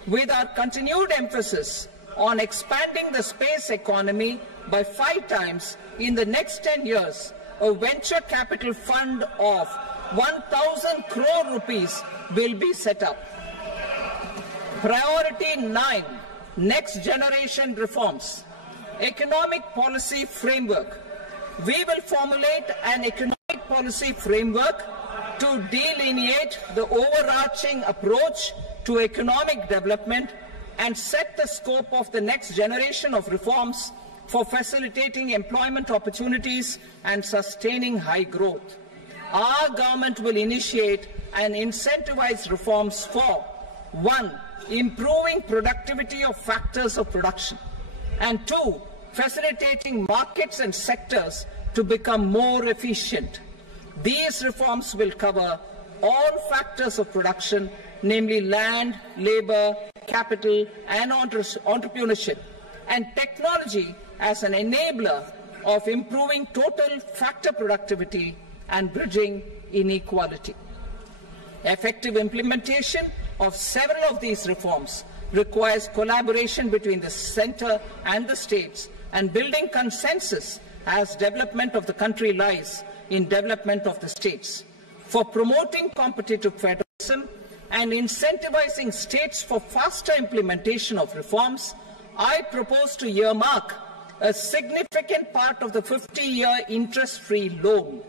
With our continued emphasis on expanding the space economy by 5 times in the next 10 years, a venture capital fund of 1,000 crore rupees will be set up. Priority 9, next generation reforms. Economic policy framework. We will formulate an economic policy framework to delineate the overarching approach to economic development and set the scope of the next generation of reforms for facilitating employment opportunities and sustaining high growth. Our government will initiate and incentivize reforms for 1. Improving productivity of factors of production, and 2. Facilitating markets and sectors to become more efficient. These reforms will cover all factors of production, namely land, labor, capital, and entrepreneurship, and technology as an enabler of improving total factor productivity and bridging inequality. Effective implementation of several of these reforms requires collaboration between the centre and the states, and building consensus as development of the country lies in development of the states. For promoting competitive federalism and incentivizing states for faster implementation of reforms, I propose to earmark a significant part of the 50-year interest-free loan.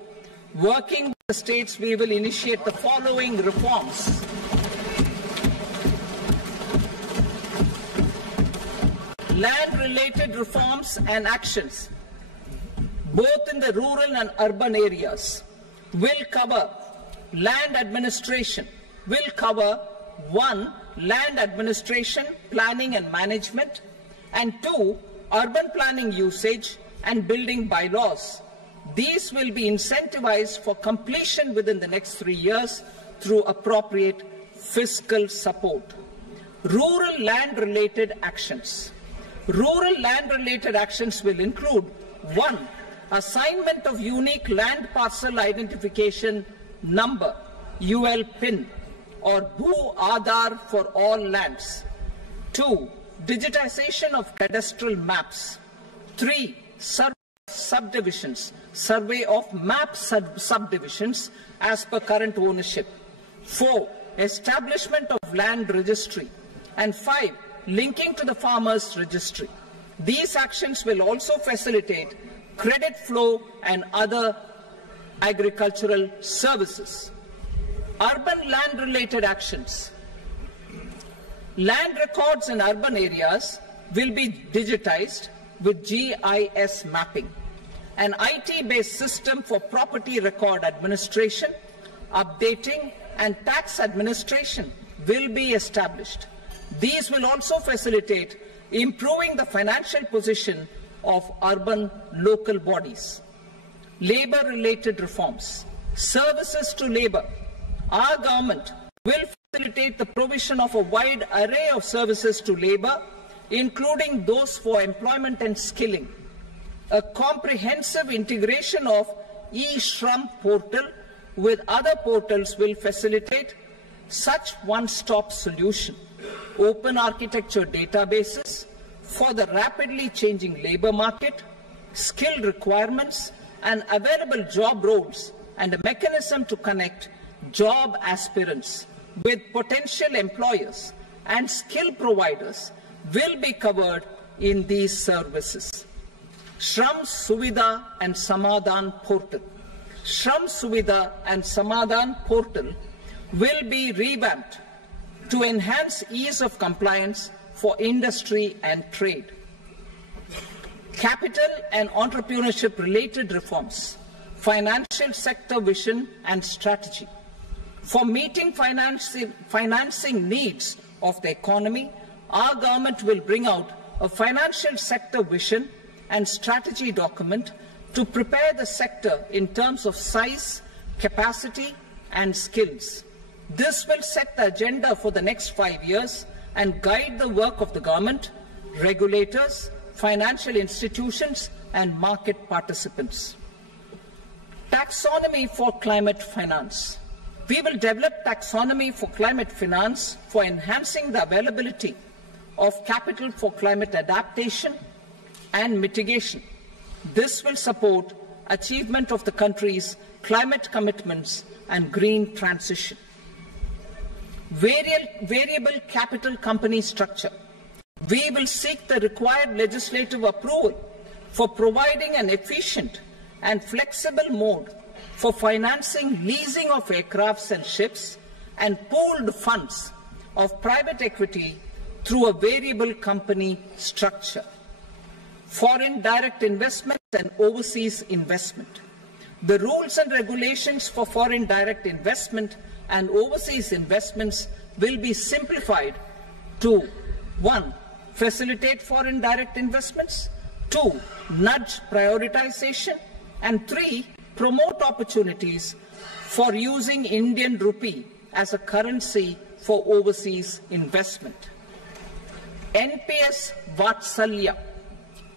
Working with the states, we will initiate the following reforms. Land-related reforms and actions, both in the rural and urban areas, will cover land administration, will cover 1. Land administration, planning and management, and 2. Urban planning usage and building bylaws. These will be incentivized for completion within the next 3 years through appropriate fiscal support. Rural land-related actions. Rural land-related actions will include 1. Assignment of unique land parcel identification number, UL PIN, or Bhu Aadhaar for all lands. 2. Digitization of cadastral maps. 3. Subdivisions, survey of map subdivisions as per current ownership. 4. Establishment of land registry. And 5. Linking to the farmers registry. These actions will also facilitate credit flow and other agricultural services. Urban land-related actions. Land records in urban areas will be digitized with GIS mapping. An IT-based system for property record administration, updating, and tax administration will be established. These will also facilitate improving the financial position of urban local bodies, labour-related reforms, services to labour. Our government will facilitate the provision of a wide array of services to labour, including those for employment and skilling. A comprehensive integration of eShram portal with other portals will facilitate such one-stop solution. Open architecture databases for the rapidly changing labour market, skill requirements and available job roles, and a mechanism to connect job aspirants with potential employers and skill providers will be covered in these services. Shram Suvidha and Samadhan portal. Shram Suvidha and Samadhan portal will be revamped to enhance ease of compliance for industry and trade. Capital and entrepreneurship related reforms, financial sector vision and strategy. For meeting financing needs of the economy, our government will bring out a financial sector vision and strategy document to prepare the sector in terms of size, capacity and skills. This will set the agenda for the next 5 years and guide the work of the government, regulators, financial institutions and market participants. Taxonomy for climate finance. We will develop taxonomy for climate finance for enhancing the availability of capital for climate adaptation and mitigation. This will support achievement of the country's climate commitments and green transition. Variable capital company structure. We will seek the required legislative approval for providing an efficient and flexible mode for financing leasing of aircrafts and ships and pooled funds of private equity through a variable company structure. Foreign direct investment and overseas investment. The rules and regulations for foreign direct investment and overseas investments will be simplified to 1. Facilitate foreign direct investments, 2. Nudge prioritization, and 3. Promote opportunities for using Indian rupee as a currency for overseas investment. NPS Vatsalya.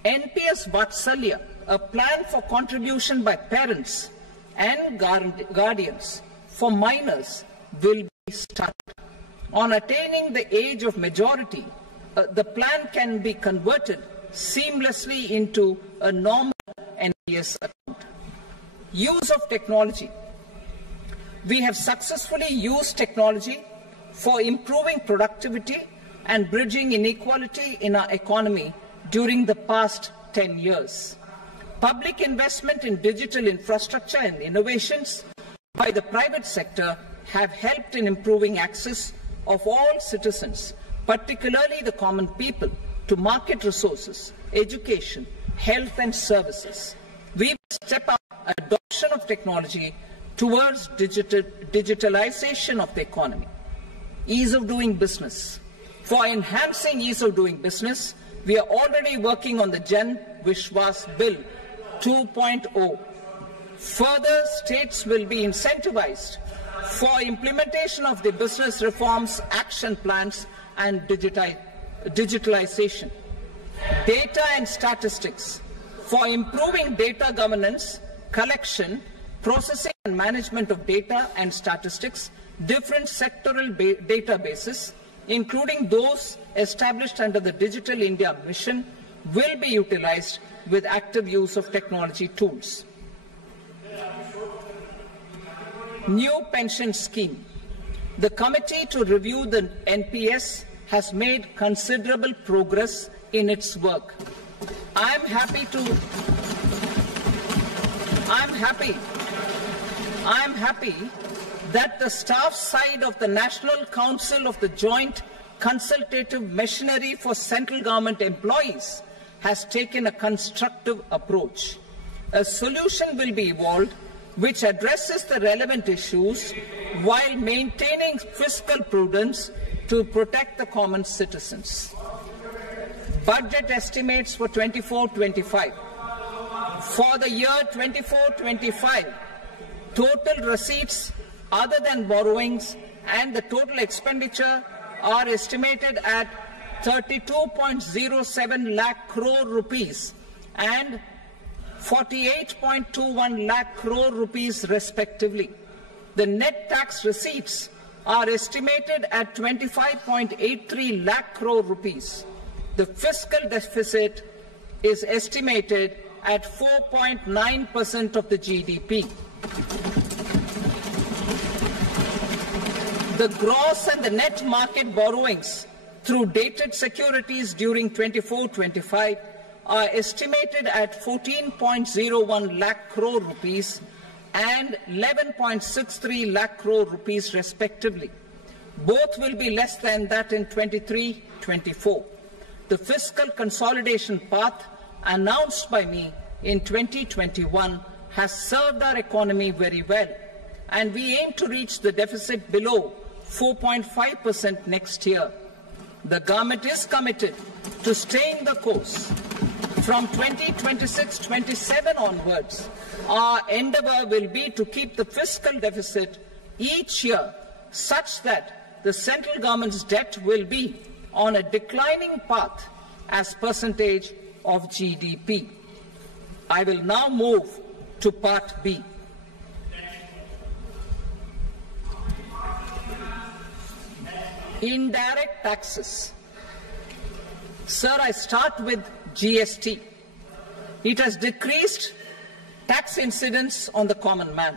NPS Vatsalya, a plan for contribution by parents and guardians for minors, will be started. On attaining the age of majority, the plan can be converted seamlessly into a normal NPS account. Use of technology. We have successfully used technology for improving productivity and bridging inequality in our economy during the past 10 years. Public investment in digital infrastructure and innovations by the private sector have helped in improving access of all citizens, particularly the common people, to market resources, education, health and services. We will step up adoption of technology towards digitalization of the economy. Ease of doing business. For enhancing ease of doing business, we are already working on the Jan Vishwas Bill 2.0. Further, states will be incentivized for implementation of the business reforms, action plans and digitalization. Data and statistics. For improving data governance, collection, processing and management of data and statistics, different sectoral databases, including those established under the Digital India Mission, will be utilized with active use of technology tools. New pension scheme. The committee to review the NPS has made considerable progress in its work. I'm happy that the staff side of the National Council of the Joint Consultative Machinery for Central Government Employees has taken a constructive approach. A solution will be evolved which addresses the relevant issues while maintaining fiscal prudence to protect the common citizens. Budget estimates for 24-25. For the year 24-25, total receipts other than borrowings and the total expenditure are estimated at 32.07 lakh crore rupees and 48.21 lakh crore rupees respectively. The net tax receipts are estimated at 25.83 lakh crore rupees. The fiscal deficit is estimated at 4.9% of the GDP. The gross and the net market borrowings through dated securities during 24-25 are estimated at 14.01 lakh crore rupees and 11.63 lakh crore rupees respectively. Both will be less than that in 23-24. The fiscal consolidation path announced by me in 2021 has served our economy very well, and we aim to reach the deficit below 4.5% next year. The government is committed to staying the course. From 2026-27 onwards, our endeavour will be to keep the fiscal deficit each year such that the central government's debt will be on a declining path as percentage of GDP. I will now move to Part B. Indirect taxes. Sir, I start with GST. It has decreased tax incidence on the common man,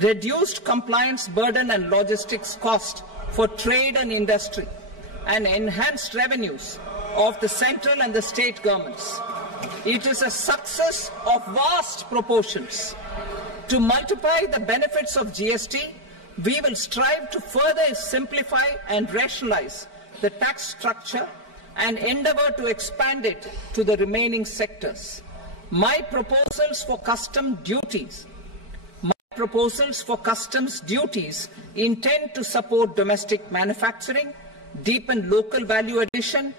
reduced compliance burden and logistics cost for trade and industry, and enhanced revenues of the central and the state governments. It is a success of vast proportions. To multiply the benefits of GST, we will strive to further simplify and rationalize the tax structure and endeavour to expand it to the remaining sectors. My proposals for customs duties intend to support domestic manufacturing, deepen local value addition,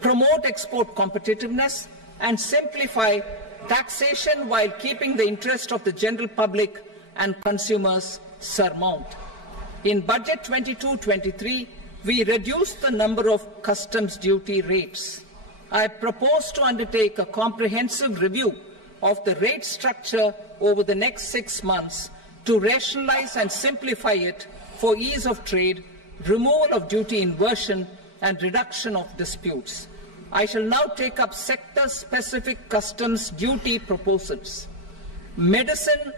promote export competitiveness, and simplify taxation while keeping the interest of the general public and consumers surmount. In Budget 22-23, we reduced the number of customs duty rates. I propose to undertake a comprehensive review of the rate structure over the next 6 months to rationalize and simplify it for ease of trade, removal of duty inversion, and reduction of disputes. I shall now take up sector-specific customs duty proposals. Medicine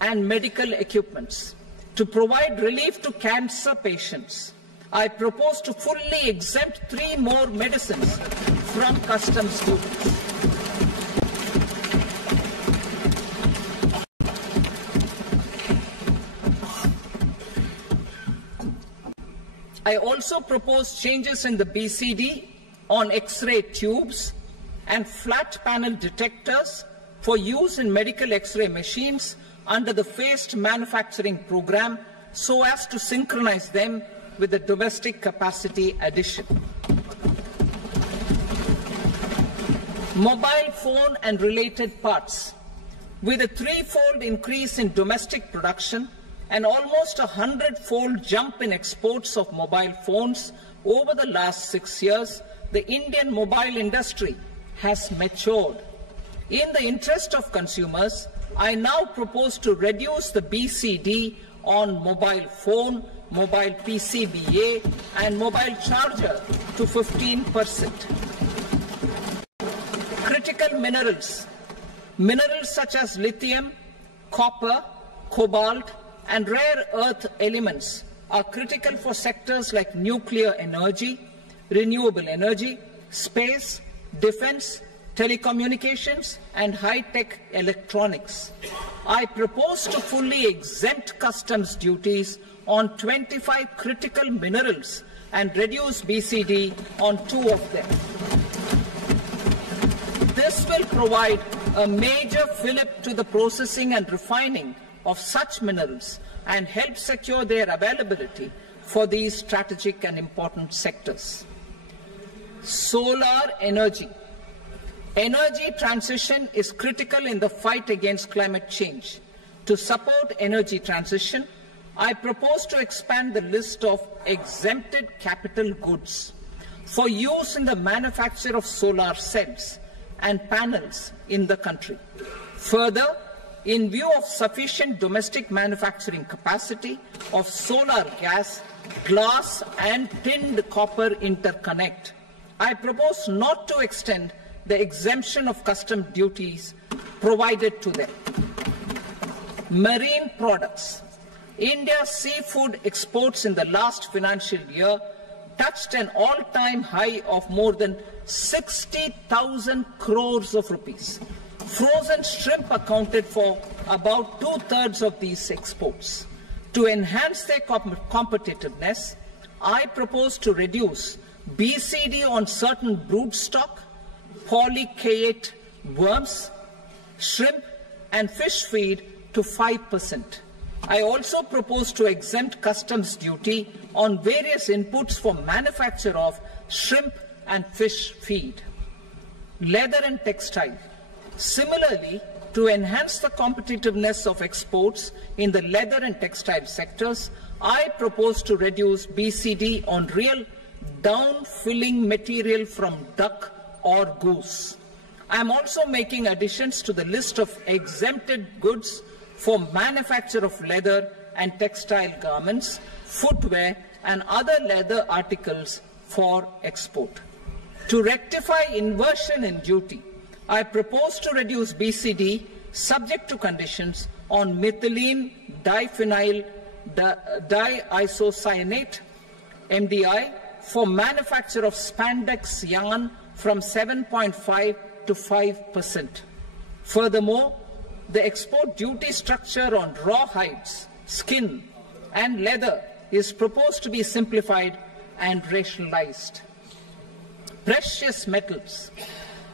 and medical equipments. To provide relief to cancer patients, I propose to fully exempt 3 more medicines from customs duties. I also propose changes in the BCD on X-ray tubes and flat panel detectors for use in medical X-ray machines under the phased manufacturing program so as to synchronize them with the domestic capacity addition. Mobile phone and related parts. With a 3-fold increase in domestic production and almost a 100-fold jump in exports of mobile phones over the last 6 years, the Indian mobile industry has matured. In the interest of consumers, I now propose to reduce the BCD on mobile phone, mobile PCBA, and mobile charger to 15%. Critical minerals. Minerals such as lithium, copper, cobalt, and rare earth elements are critical for sectors like nuclear energy, renewable energy, space, defense, telecommunications, and high-tech electronics. I propose to fully exempt customs duties on 25 critical minerals and reduce BCD on 2 of them. This will provide a major fillip to the processing and refining of such minerals and help secure their availability for these strategic and important sectors. Solar energy. Energy transition is critical in the fight against climate change. To support energy transition, I propose to expand the list of exempted capital goods for use in the manufacture of solar cells and panels in the country. Further, in view of sufficient domestic manufacturing capacity of solar gas, glass and tinned copper interconnect, I propose not to extend the exemption of custom duties provided to them. Marine products. India's seafood exports in the last financial year touched an all-time high of more than 60,000 crores of rupees. Frozen shrimp accounted for about 2/3 of these exports. To enhance their competitiveness, I propose to reduce BCD on certain broodstock, polychaete worms, shrimp and fish feed to 5%. I also propose to exempt customs duty on various inputs for manufacture of shrimp and fish feed. Leather and textile. Similarly, to enhance the competitiveness of exports in the leather and textile sectors, I propose to reduce BCD on real down-filling material from duck or goose. I am also making additions to the list of exempted goods for manufacture of leather and textile garments, footwear and other leather articles for export. To rectify inversion in duty, I propose to reduce BCD subject to conditions on methylene diphenyl diisocyanate MDI for manufacture of spandex yarn from 7.5 to 5%. Furthermore, the export duty structure on raw hides, skin and leather is proposed to be simplified and rationalized. Precious metals.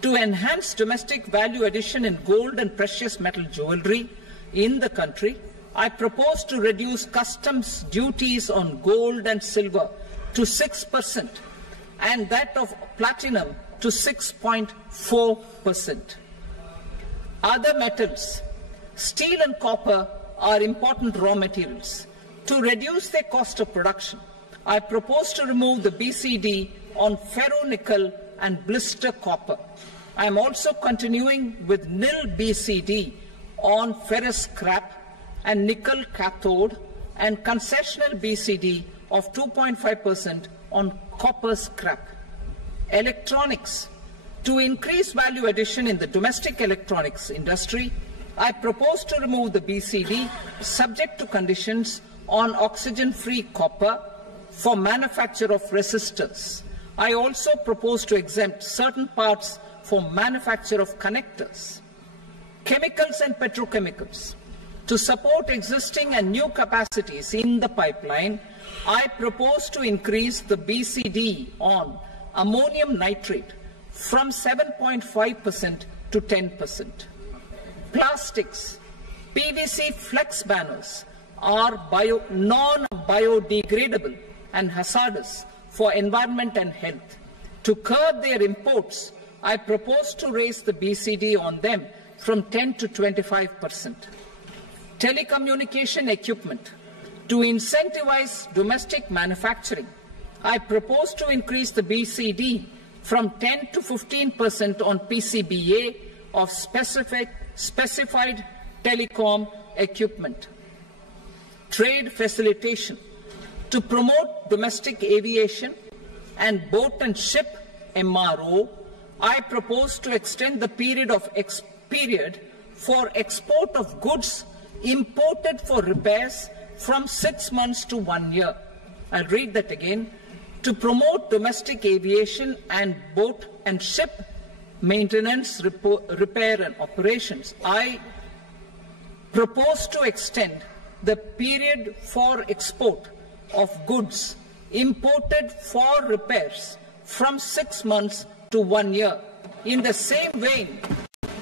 To enhance domestic value addition in gold and precious metal jewellery in the country, I propose to reduce customs duties on gold and silver to 6% and that of platinum to 6.4%. Other metals. Steel and copper are important raw materials. To reduce their cost of production, I propose to remove the BCD on ferronickel and blister copper. I am also continuing with nil BCD on ferrous scrap and nickel cathode and concessional BCD of 2.5% on copper scrap. Electronics. To increase value addition in the domestic electronics industry, I propose to remove the BCD subject to conditions on oxygen-free copper for manufacture of resistors. I also propose to exempt certain parts for manufacture of connectors. Chemicals and petrochemicals. To support existing and new capacities in the pipeline, I propose to increase the BCD on ammonium nitrate from 7.5% to 10%. Plastics. PVC flex banners are non-biodegradable and hazardous for environment and health. To curb their imports, I propose to raise the BCD on them from 10 to 25%. Telecommunication equipment. To incentivize domestic manufacturing, I propose to increase the BCD from 10 to 15% on PCBA of specified telecom equipment. Trade facilitation. To promote domestic aviation and boat and ship MRO, I propose to extend the period for export of goods imported for repairs from 6 months to 1 year. I'll read that again. To promote domestic aviation and boat and ship maintenance, repair and operations, I propose to extend the period for export of goods imported for repairs from 6 months to 1 year. In the same vein,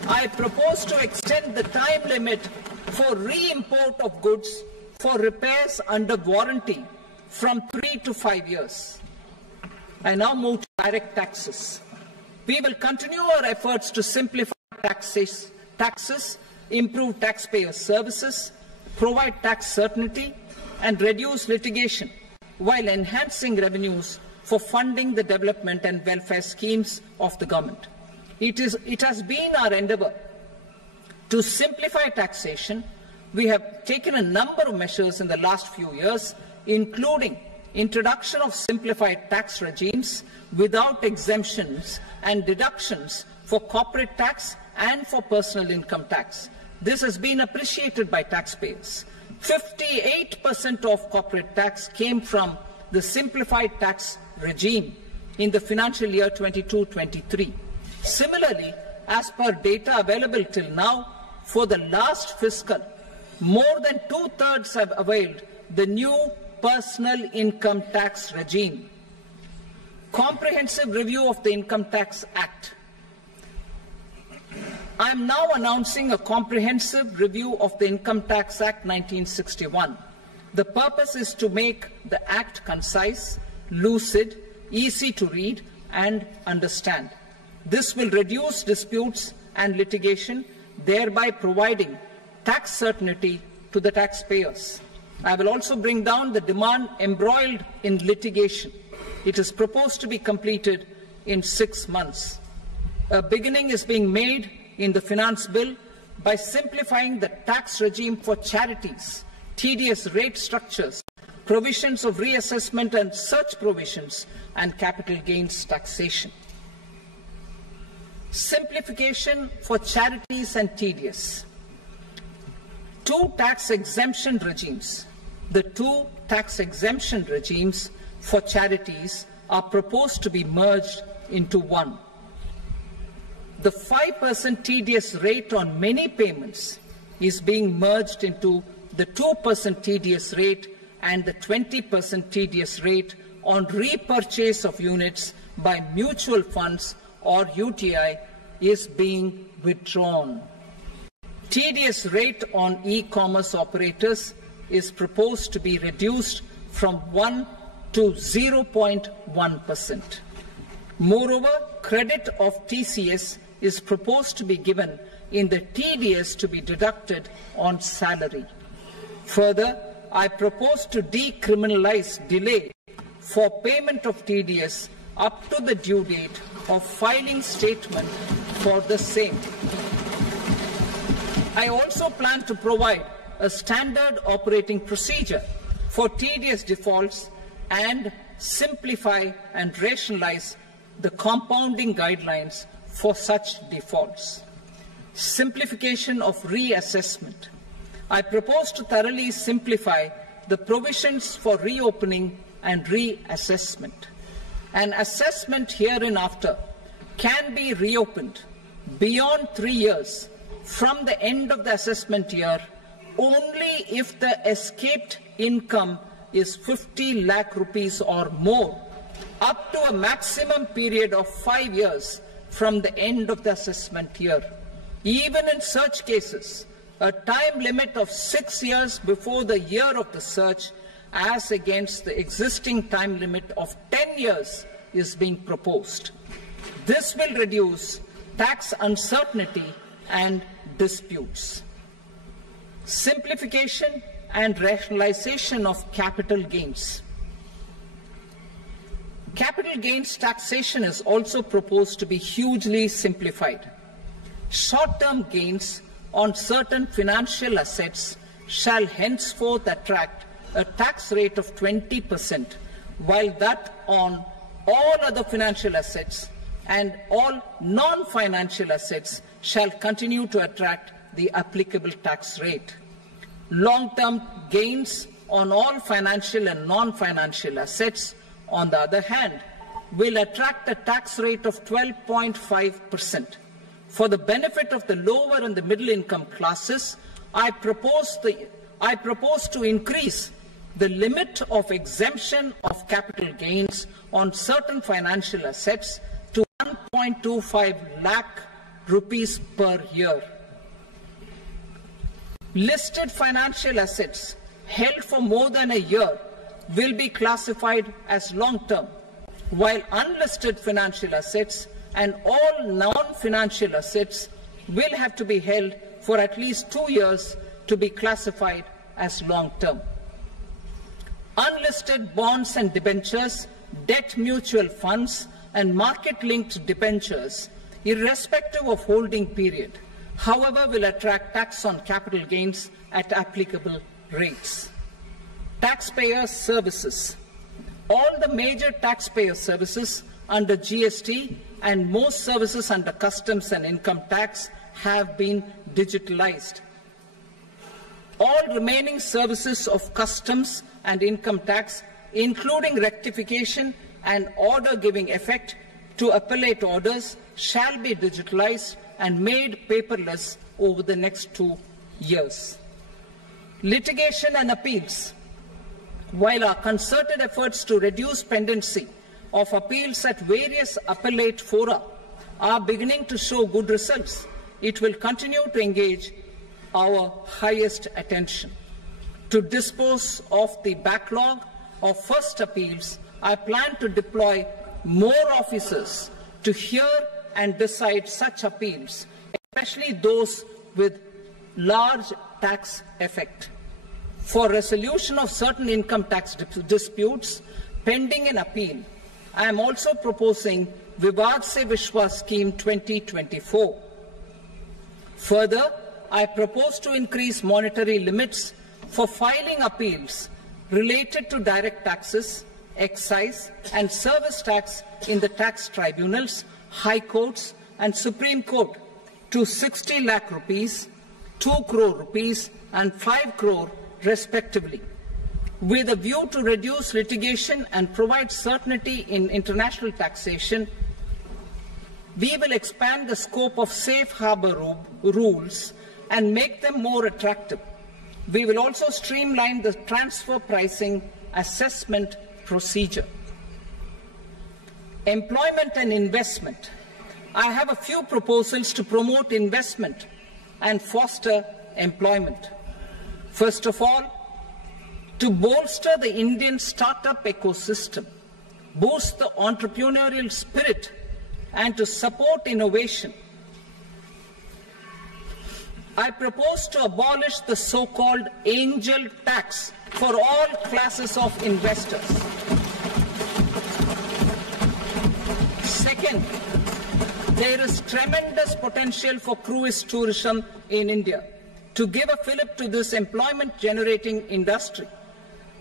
I propose to extend the time limit for re-import of goods for repairs under warranty from 3 to 5 years. I now move to direct taxes. We will continue our efforts to simplify taxes, improve taxpayer services, provide tax certainty, and reduce litigation, while enhancing revenues for funding the development and welfare schemes of the government. It has been our endeavour to simplify taxation. We have taken a number of measures in the last few years, including introduction of simplified tax regimes without exemptions and deductions for corporate tax and for personal income tax. This has been appreciated by taxpayers. 58% of corporate tax came from the simplified tax regime in the financial year 22-23. Similarly, as per data available till now, for the last fiscal, more than 2/3 have availed the new personal income tax regime. Comprehensive review of the Income Tax Act. I am now announcing a comprehensive review of the Income Tax Act 1961. The purpose is to make the Act concise, lucid, easy to read and understand. This will reduce disputes and litigation, thereby providing tax certainty to the taxpayers. I will also bring down the demand embroiled in litigation. It is proposed to be completed in 6 months. A beginning is being made in the Finance Bill by simplifying the tax regime for charities, tedious rate structures, provisions of reassessment and such provisions, and capital gains taxation. Simplification for charities and tedious. Two tax exemption regimes. The two tax exemption regimes for charities are proposed to be merged into one. The 5% tedious rate on many payments is being merged into the 2% tedious rate, and the 20% tedious rate on repurchase of units by mutual funds or UTI is being withdrawn. Tedious rate on e-commerce operators is proposed to be reduced from 1 to 0.1%. Moreover, credit of TCS is proposed to be given in the TDS to be deducted on salary. Further, I propose to decriminalize delay for payment of TDS up to the due date of filing statement for the same. I also plan to provide a standard operating procedure for TDS defaults and simplify and rationalize the compounding guidelines for such defaults. Simplification of reassessment. I propose to thoroughly simplify the provisions for reopening and reassessment. An assessment hereinafter can be reopened beyond 3 years from the end of the assessment year only if the escaped income is 50 lakh rupees or more, up to a maximum period of 5 years from the end of the assessment year. Even in such cases, a time limit of 6 years before the year of the search, as against the existing time limit of 10 years, is being proposed. This will reduce tax uncertainty and disputes. Simplification and rationalization of capital gains. Capital gains taxation is also proposed to be hugely simplified. Short-term gains on certain financial assets shall henceforth attract a tax rate of 20%, while that on all other financial assets and all non-financial assets shall continue to attract the applicable tax rate. Long-term gains on all financial and non-financial assets, on the other hand, will attract a tax rate of 12.5%. For the benefit of the lower and the middle income classes, I propose to increase the limit of exemption of capital gains on certain financial assets to 1.25 lakh rupees per year. Listed financial assets held for more than a year will be classified as long-term, while unlisted financial assets and all non-financial assets will have to be held for at least 2 years to be classified as long-term. Unlisted bonds and debentures, debt mutual funds, and market-linked debentures, irrespective of holding period, however, will attract tax on capital gains at applicable rates. Taxpayer services. All the major taxpayer services under GST and most services under customs and income tax have been digitalized. All remaining services of customs and income tax, including rectification and order giving effect to appellate orders, shall be digitalized and made paperless over the next 2 years. Litigation and appeals. While our concerted efforts to reduce pendency of appeals at various appellate fora are beginning to show good results, it will continue to engage our highest attention. To dispose of the backlog of first appeals, I plan to deploy more officers to hear and decide such appeals, especially those with large tax effect. For resolution of certain income tax disputes pending an appeal, I am also proposing Vivad Se Vishwas Scheme 2024. Further, I propose to increase monetary limits for filing appeals related to direct taxes, excise and service tax in the tax tribunals, high courts and Supreme Court to 60 lakh rupees, 2 crore rupees and 5 crore respectively. With a view to reduce litigation and provide certainty in international taxation, we will expand the scope of safe harbor rules and make them more attractive. We will also streamline the transfer pricing assessment procedure. Employment and investment. I have a few proposals to promote investment and foster employment. First of all, to bolster the Indian startup ecosystem, boost the entrepreneurial spirit, and to support innovation, I propose to abolish the so-called angel tax for all classes of investors. Second, there is tremendous potential for cruise tourism in India. To give a fillip to this employment-generating industry,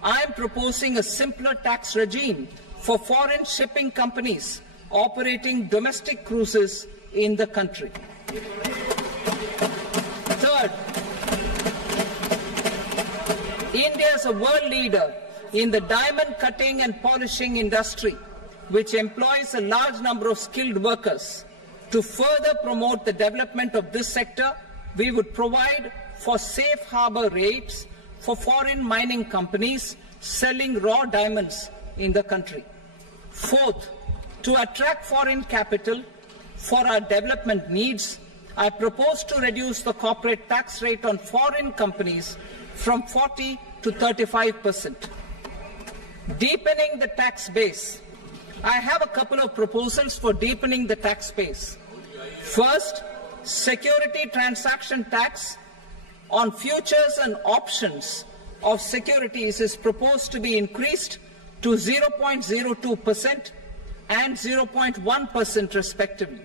I am proposing a simpler tax regime for foreign shipping companies operating domestic cruises in the country. Third, India is a world leader in the diamond cutting and polishing industry, which employs a large number of skilled workers. To further promote the development of this sector, we would provide for safe harbor rates for foreign mining companies selling raw diamonds in the country. Fourth, to attract foreign capital for our development needs, I propose to reduce the corporate tax rate on foreign companies from 40 to 35%. Deepening the tax base. I have a couple of proposals for deepening the tax base. First, security transaction tax on futures and options of securities is proposed to be increased to 0.02% and 0.1% respectively.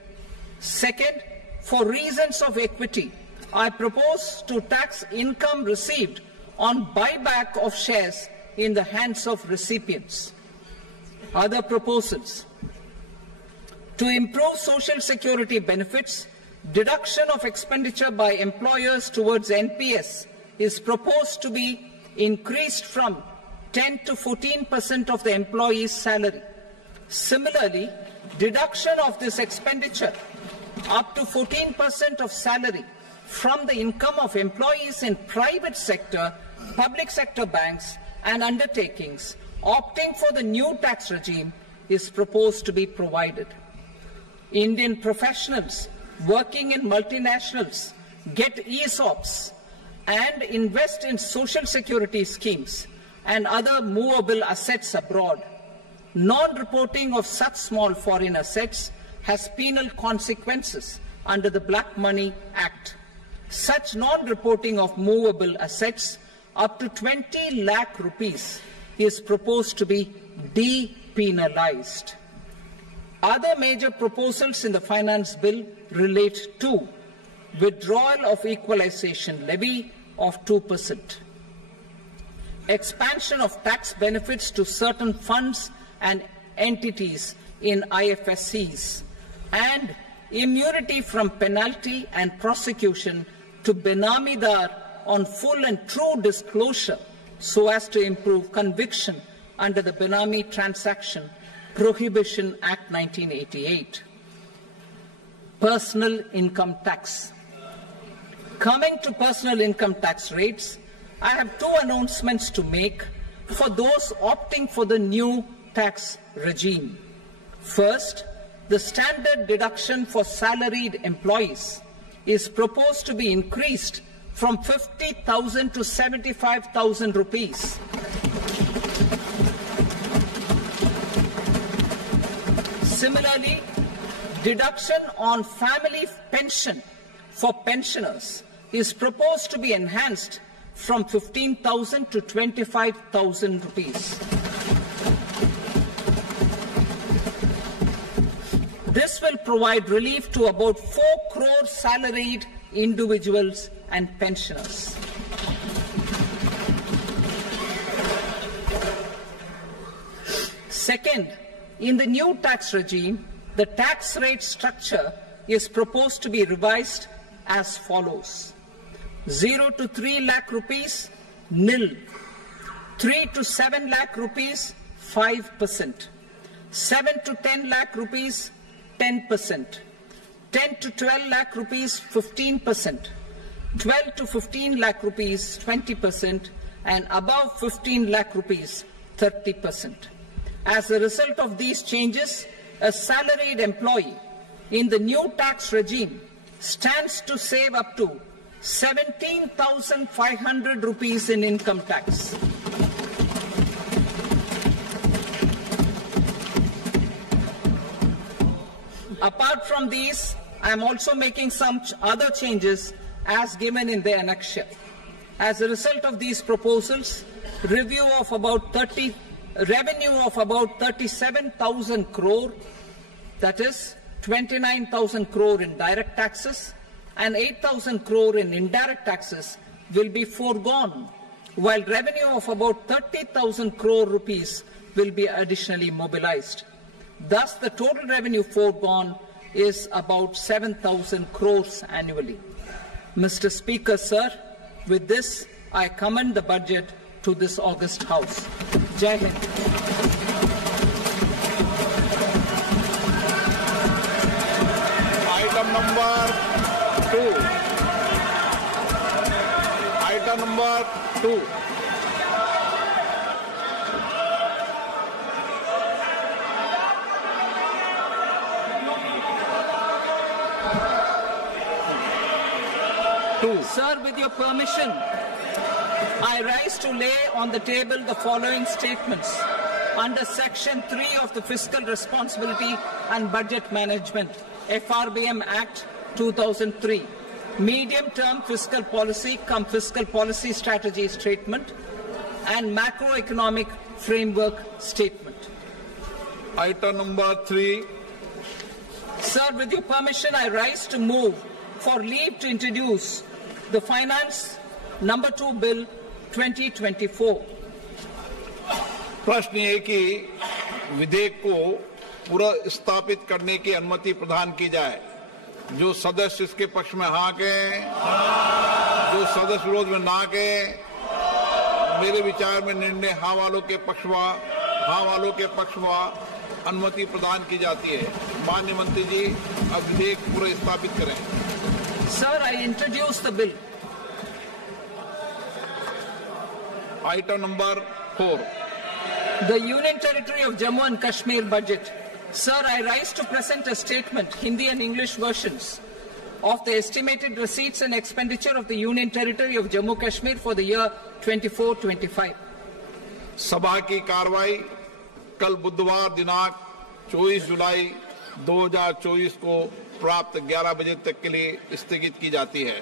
Second, for reasons of equity, I propose to tax income received on buyback of shares in the hands of recipients. Other proposals. To improve social security benefits, deduction of expenditure by employers towards NPS is proposed to be increased from 10 to 14% of the employee's salary. Similarly, deduction of this expenditure up to 14% of salary from the income of employees in private sector, public sector banks and undertakings opting for the new tax regime is proposed to be provided. Indian professionals working in multinationals get ESOPs and invest in social security schemes and other movable assets abroad. Non-reporting of such small foreign assets has penal consequences under the Black Money Act. Such non-reporting of movable assets up to 20 lakh rupees is proposed to be depenalized. Other major proposals in the finance bill relate to withdrawal of equalization levy of 2%, expansion of tax benefits to certain funds and entities in IFSCs, and immunity from penalty and prosecution to Benamidar on full and true disclosure so as to improve conviction under the Benami Transaction Prohibition Act 1988. Personal income tax. Coming to personal income tax rates, I have two announcements to make for those opting for the new tax regime. First, the standard deduction for salaried employees is proposed to be increased from 50,000 to 75,000 rupees. Similarly, deduction on family pension for pensioners is proposed to be enhanced from 15,000 to 25,000 rupees. This will provide relief to about 4 crore salaried individuals and pensioners. Second, in the new tax regime, the tax rate structure is proposed to be revised as follows: 0 to 3 lakh rupees, nil; 3 to 7 lakh rupees, 5%; 7 to 10 lakh rupees, 10%; 10 to 12 lakh rupees, 15%; 12 to 15 lakh rupees, 20%; and above 15 lakh rupees, 30%. As a result of these changes, a salaried employee in the new tax regime stands to save up to 17,500 rupees in income tax. Apart from these, I am also making some other changes as given in the annexure. As a result of these proposals, revenue of about 37,000 crore, that is 29,000 crore in direct taxes and 8,000 crore in indirect taxes, will be foregone, while revenue of about 30,000 crore rupees will be additionally mobilized. Thus, the total revenue foregone is about 7,000 crores annually. Mr. Speaker, sir, with this, I commend the budget to this august House. Jai Hind. Item number 2. Item number 2. Sir, with your permission, I rise to lay on the table the following statements under Section 3 of the Fiscal Responsibility and Budget Management, FRBM Act 2003, Medium-Term Fiscal Policy cum Fiscal Policy Strategy Statement and Macroeconomic Framework Statement. Item number 3. Sir, with your permission, I rise to move for leave to introduce the Finance Number 2 Bill 2024. प्रश्न ये कि विधेयक को पुनर्स्थापित करने की अनुमति प्रदान की जाए। जो सदस्य इसके पक्ष में हाँ कहें, जो सदस्य विरोध में ना कहें। मेरे विचार में निर्णय हाँ वालों के पक्ष में अनुमति प्रदान की जाती है। माननीय मंत्री जी, अब विधेयक पुनर्स्थापित करें। Sir, I introduce the bill. Item number 4. The Union Territory of Jammu and Kashmir budget. Sir, I rise to present a statement, Hindi and English versions, of the estimated receipts and expenditure of the Union Territory of Jammu and Kashmir for the year 24-25. सभा की कार्रवाई कल बुधवार दिनांक 24 जुलाई 2024 को प्राप्त 11 बजे तक के लिए स्थगित की जाती है।